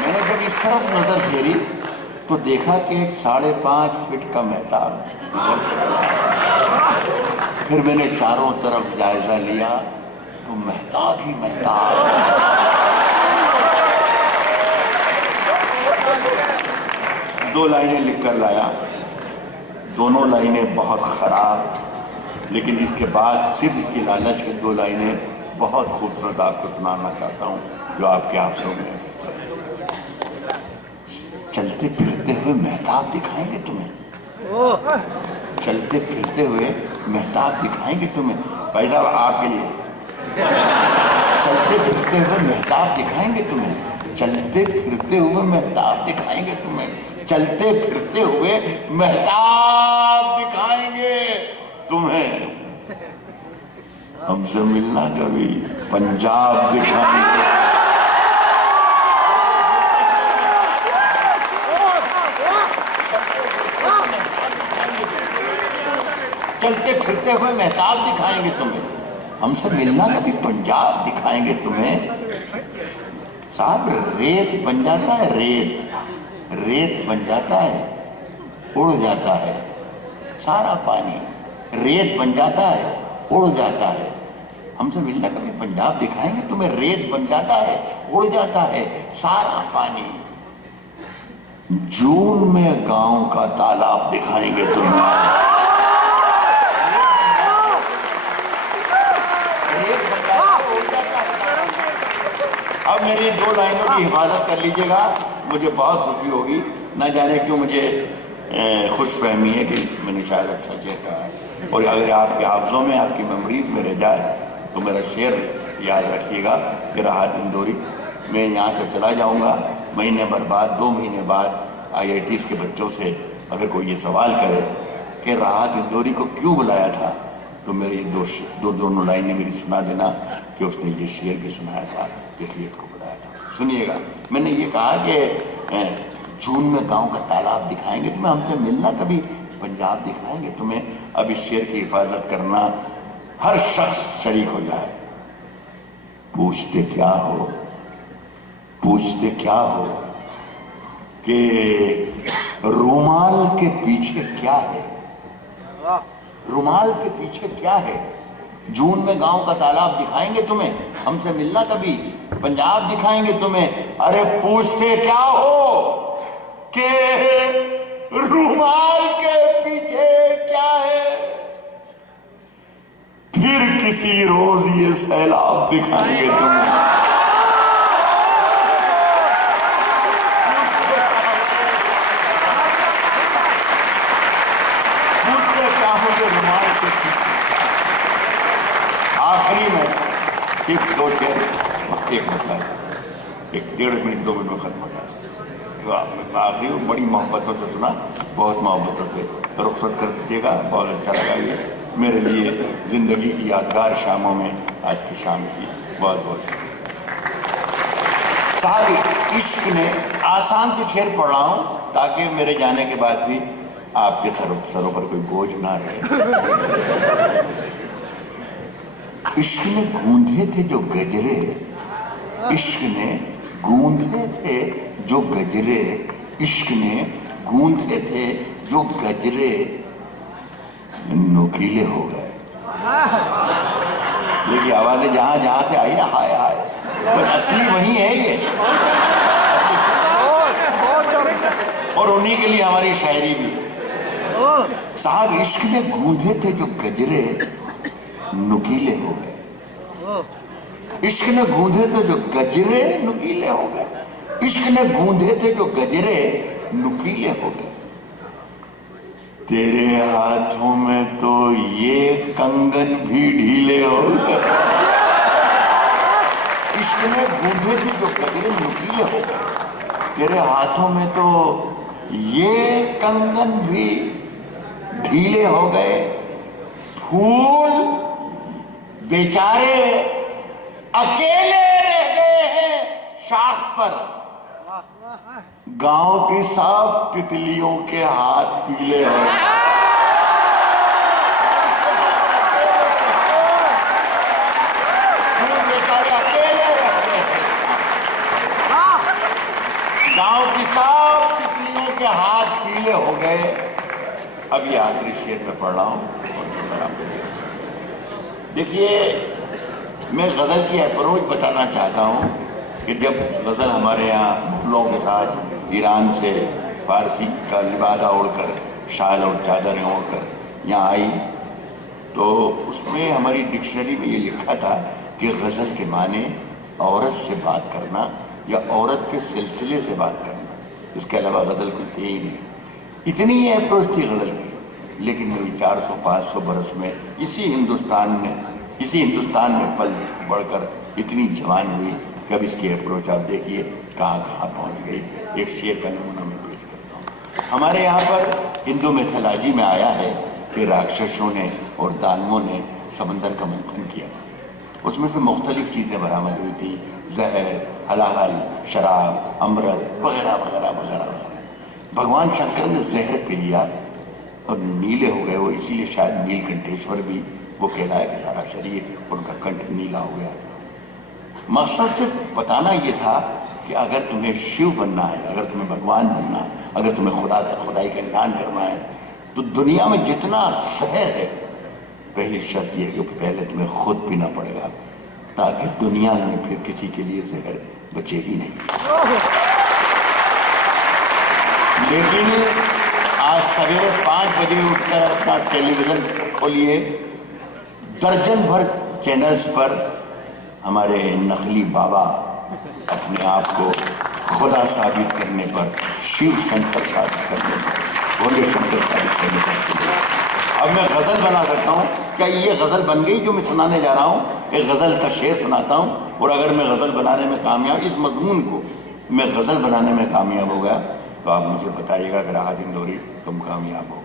मैंने जब इस तरफ नजर फेरी तो देखा कि एक 5.5 फीट का मेहताब। फिर मैंने चारों तरफ जायजा लिया तो मेहताब ही मेहताब। दो लाइनें लिखकर लाया। दोनों लाइनें बहुत खराब, लेकिन इसके बाद सिर्फ इसकी लालच की 2 लाइनें बहुत खूबसूरत आपको सुनाना चाहता हूँ, जो आपके हाथों में। चलते फिरते हुए मेहताब दिखाएंगे तुम्हें। चलते फिरते हुए मेहताब दिखाएंगे तुम्हें। भाई साहब, आपके लिए। चलते फिरते हुए मेहताब दिखाएंगे तुम्हें। चलते फिरते हुए मेहताब दिखाएंगे तुम्हें। चलते फिरते हुए मेहताब दिखाएंगे तुम्हें। हमसे मिलना कभी पंजाब दिखाएंगे। चलते फिरते हुए मेहताब दिखाएंगे तुम्हें। हमसे मिलना कभी पंजाब दिखाएंगे तुम्हें। साहब, रेत बन जाता है, रेत बन जाता है, उड़ जाता है। सारा पानी रेत बन जाता है, उड़ जाता है। हमसे मिलना कभी पंजाब दिखाएंगे तुम्हें। रेत बन जाता है, उड़ जाता है सारा पानी। जून में गांव का तालाब दिखाएंगे तुम्हें। अब मेरी 2 लाइनों की हिफाजत कर लीजिएगा, मुझे बहुत खुशी होगी। न जाने क्यों मुझे खुश फहमी है कि मैंने शायद अच्छा शेर कहा है। और अगर आपके हाफजों में, आपकी मेमोरीज में रह जाए तो मेरा शेर याद रखिएगा कि राहत इंदौरी। मैं यहाँ से चला जाऊँगा, महीने भर बाद, 2 महीने बाद IITs के बच्चों से अगर कोई ये सवाल करे कि राहत इंदौरी को क्यों बुलाया था, तो मेरे ये दोनों लाइनें मेरी सुना देना कि उसने ये शेर भी सुनाया था, इसलिए इसको बताया था। सुनिएगा, मैंने ये कहा कि जून में गांव का तालाब दिखाएंगे तुम्हें, हमसे मिलना कभी, पंजाब दिखाएंगे तुम्हें। अब इस शेर की हिफाजत करना हर शख्स शरीक हो जाए। पूछते क्या हो कि रुमाल के पीछे क्या है, रुमाल के पीछे क्या है। जून में गांव का तालाब दिखाएंगे तुम्हें, हमसे मिलना कभी, पंजाब दिखाएंगे तुम्हें। अरे पूछते क्या हो कि रुमाल के पीछे क्या है, फिर किसी रोज ये सैलाब दिखाएंगे तुम्हें। रुमाल के पीछे आखिरी में सिर्फ 2 शेर, एक मतलब 1.5 मिनट 2 मिनट में खत्म हो जाए। आखिरी में बड़ी मोहब्बतों से सुना, बहुत मोहब्बतों से रुखसत कर दीजिएगा। बहुत अच्छा लगा ये मेरे लिए जिंदगी की यादगार शामों में आज की शाम की। बहुत बहुत साहब, इश्क ने आसान से शेर पढ़ रहा हूँ ताकि मेरे जाने के बाद भी आपके सरों पर कोई बोझ ना रहे। इश्क ने गूंधे थे जो गजरे, इश्क ने गूंधे थे जो गजरे, इश्क ने गूंधे थे जो गजरे, नुकीले हो गए। देखिए आवाजें जहां जहां से आई ना, हाय हाय, बस असली वही है ये, और उन्हीं के लिए हमारी शायरी भी है। साहब, इश्क ने गूंधे थे जो गजरे, नुकीले हो गए। इश्क ने गूंधे थे जो गजरे, नुकीले हो गए। इश्क ने गूंधे थे जो गजरे, नुकीले हो गए। तेरे हाथों में तो ये कंगन भी ढीले हो गए। इश्क ने गूंधे थे जो गजरे, नुकीले हो गए। तेरे हाथों में तो ये कंगन भी ढीले हो गए। फूल बेचारे अकेले रह गए हैं शाख पर, गांव की साफ तितलियों के हाथ पीले हो गए। फूल बेचारे अकेले रह गए हैं, गांव की साफ तितलियों के हाथ पीले हो गए। अब ये आखिरी शेर में पढ़ रहा हूँ। देखिए, मैं गज़ल की अप्रोच बताना चाहता हूँ कि जब गज़ल हमारे यहाँ मुगलों के साथ ईरान से फारसी का लिबादा ओढ़कर, शाल और चादरें ओढ़कर यहाँ आई, तो उसमें हमारी डिक्शनरी में ये लिखा था कि गज़ल के माने औरत से बात करना या औरत के सिलसिले से बात करना, इसके अलावा गज़ल कुछ थे ही नहीं। इतनी ही अप्रोच थी गज़ल की। लेकिन वही 400-500 बरस में इसी हिंदुस्तान में पल बढ़कर इतनी जवान हुई कि अब इसकी अप्रोच आप देखिए कहाँ कहाँ पहुँच गई। एक शेर का नमूना मैं पेश करता हूँ। हमारे यहाँ पर हिंदू मैथोलॉजी में आया है कि राक्षसों ने और दानवों ने समंदर का मंथन किया, उसमें से मुख्तलिफ चीज़ें बरामद हुई थी, जहर, हलाहल, शराब, अमृत वगैरह वगैरह वगैरह। भगवान शंकर ने जहर पी लिया और नीले हो गए वो, इसीलिए शायद नीलकंठेश्वर भी वो कहलाया कि सारा शरीर उनका कंठ नीला हो गया। मकसद सिर्फ बताना ये था कि अगर तुम्हें शिव बनना है, अगर तुम्हें भगवान बनना है, अगर तुम्हें खुदाई का ऐलान करना है, तो दुनिया में जितना जहर है, पहली शर्त यह कि पहले तुम्हें खुद पीना पड़ेगा, ताकि दुनिया में फिर किसी के लिए जहर बचे ही नहीं। लेकिन आज सवेरे 5 बजे उठकर अपना टेलीविजन खोलिए, दर्जन भर चैनल्स पर हमारे नकली बाबा अपने आप को खुदा साबित करने पर, शिव शंकर साबित करने पर, भोले शंकर साबित करने पर। अब मैं गज़ल बना सकता हूँ। क्या ये गज़ल बन गई जो मैं सुनाने जा रहा हूँ? एक गज़ल का शेर सुनाता हूँ, और अगर मैं गज़ल बनाने में कामयाब, इस मजमून को मैं गज़ल बनाने में कामयाब हो गया, तो आप मुझे बताइएगा कि राहत इंदौरी तुम कामयाब हो।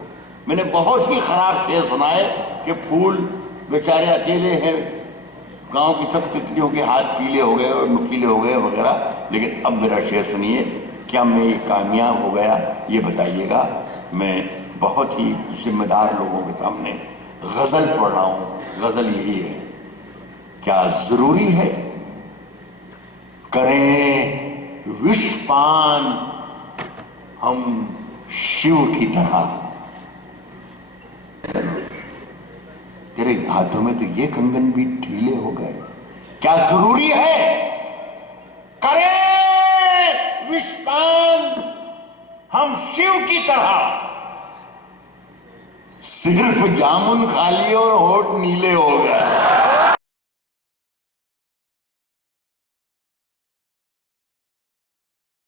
मैंने बहुत ही ख़राब शेर सुना है कि फूल बेचारे अकेले हैं, गांव की सब तितलियों के हाथ पीले हो गए और नुकीले हो गए वगैरह। लेकिन अब मेरा शेर सुनिए, क्या मैं ये कामयाब हो गया ये बताइएगा। मैं बहुत ही जिम्मेदार लोगों के सामने गजल पढ़ रहा हूं। गजल यही है, क्या जरूरी है करें विषपान हम शिव की तरह। तेरे हाथों में तो ये कंगन भी ढीले हो गए, क्या जरूरी है करें विषपान हम शिव की तरह। सिर्फ जामुन खा लिए और होठ नीले हो गए।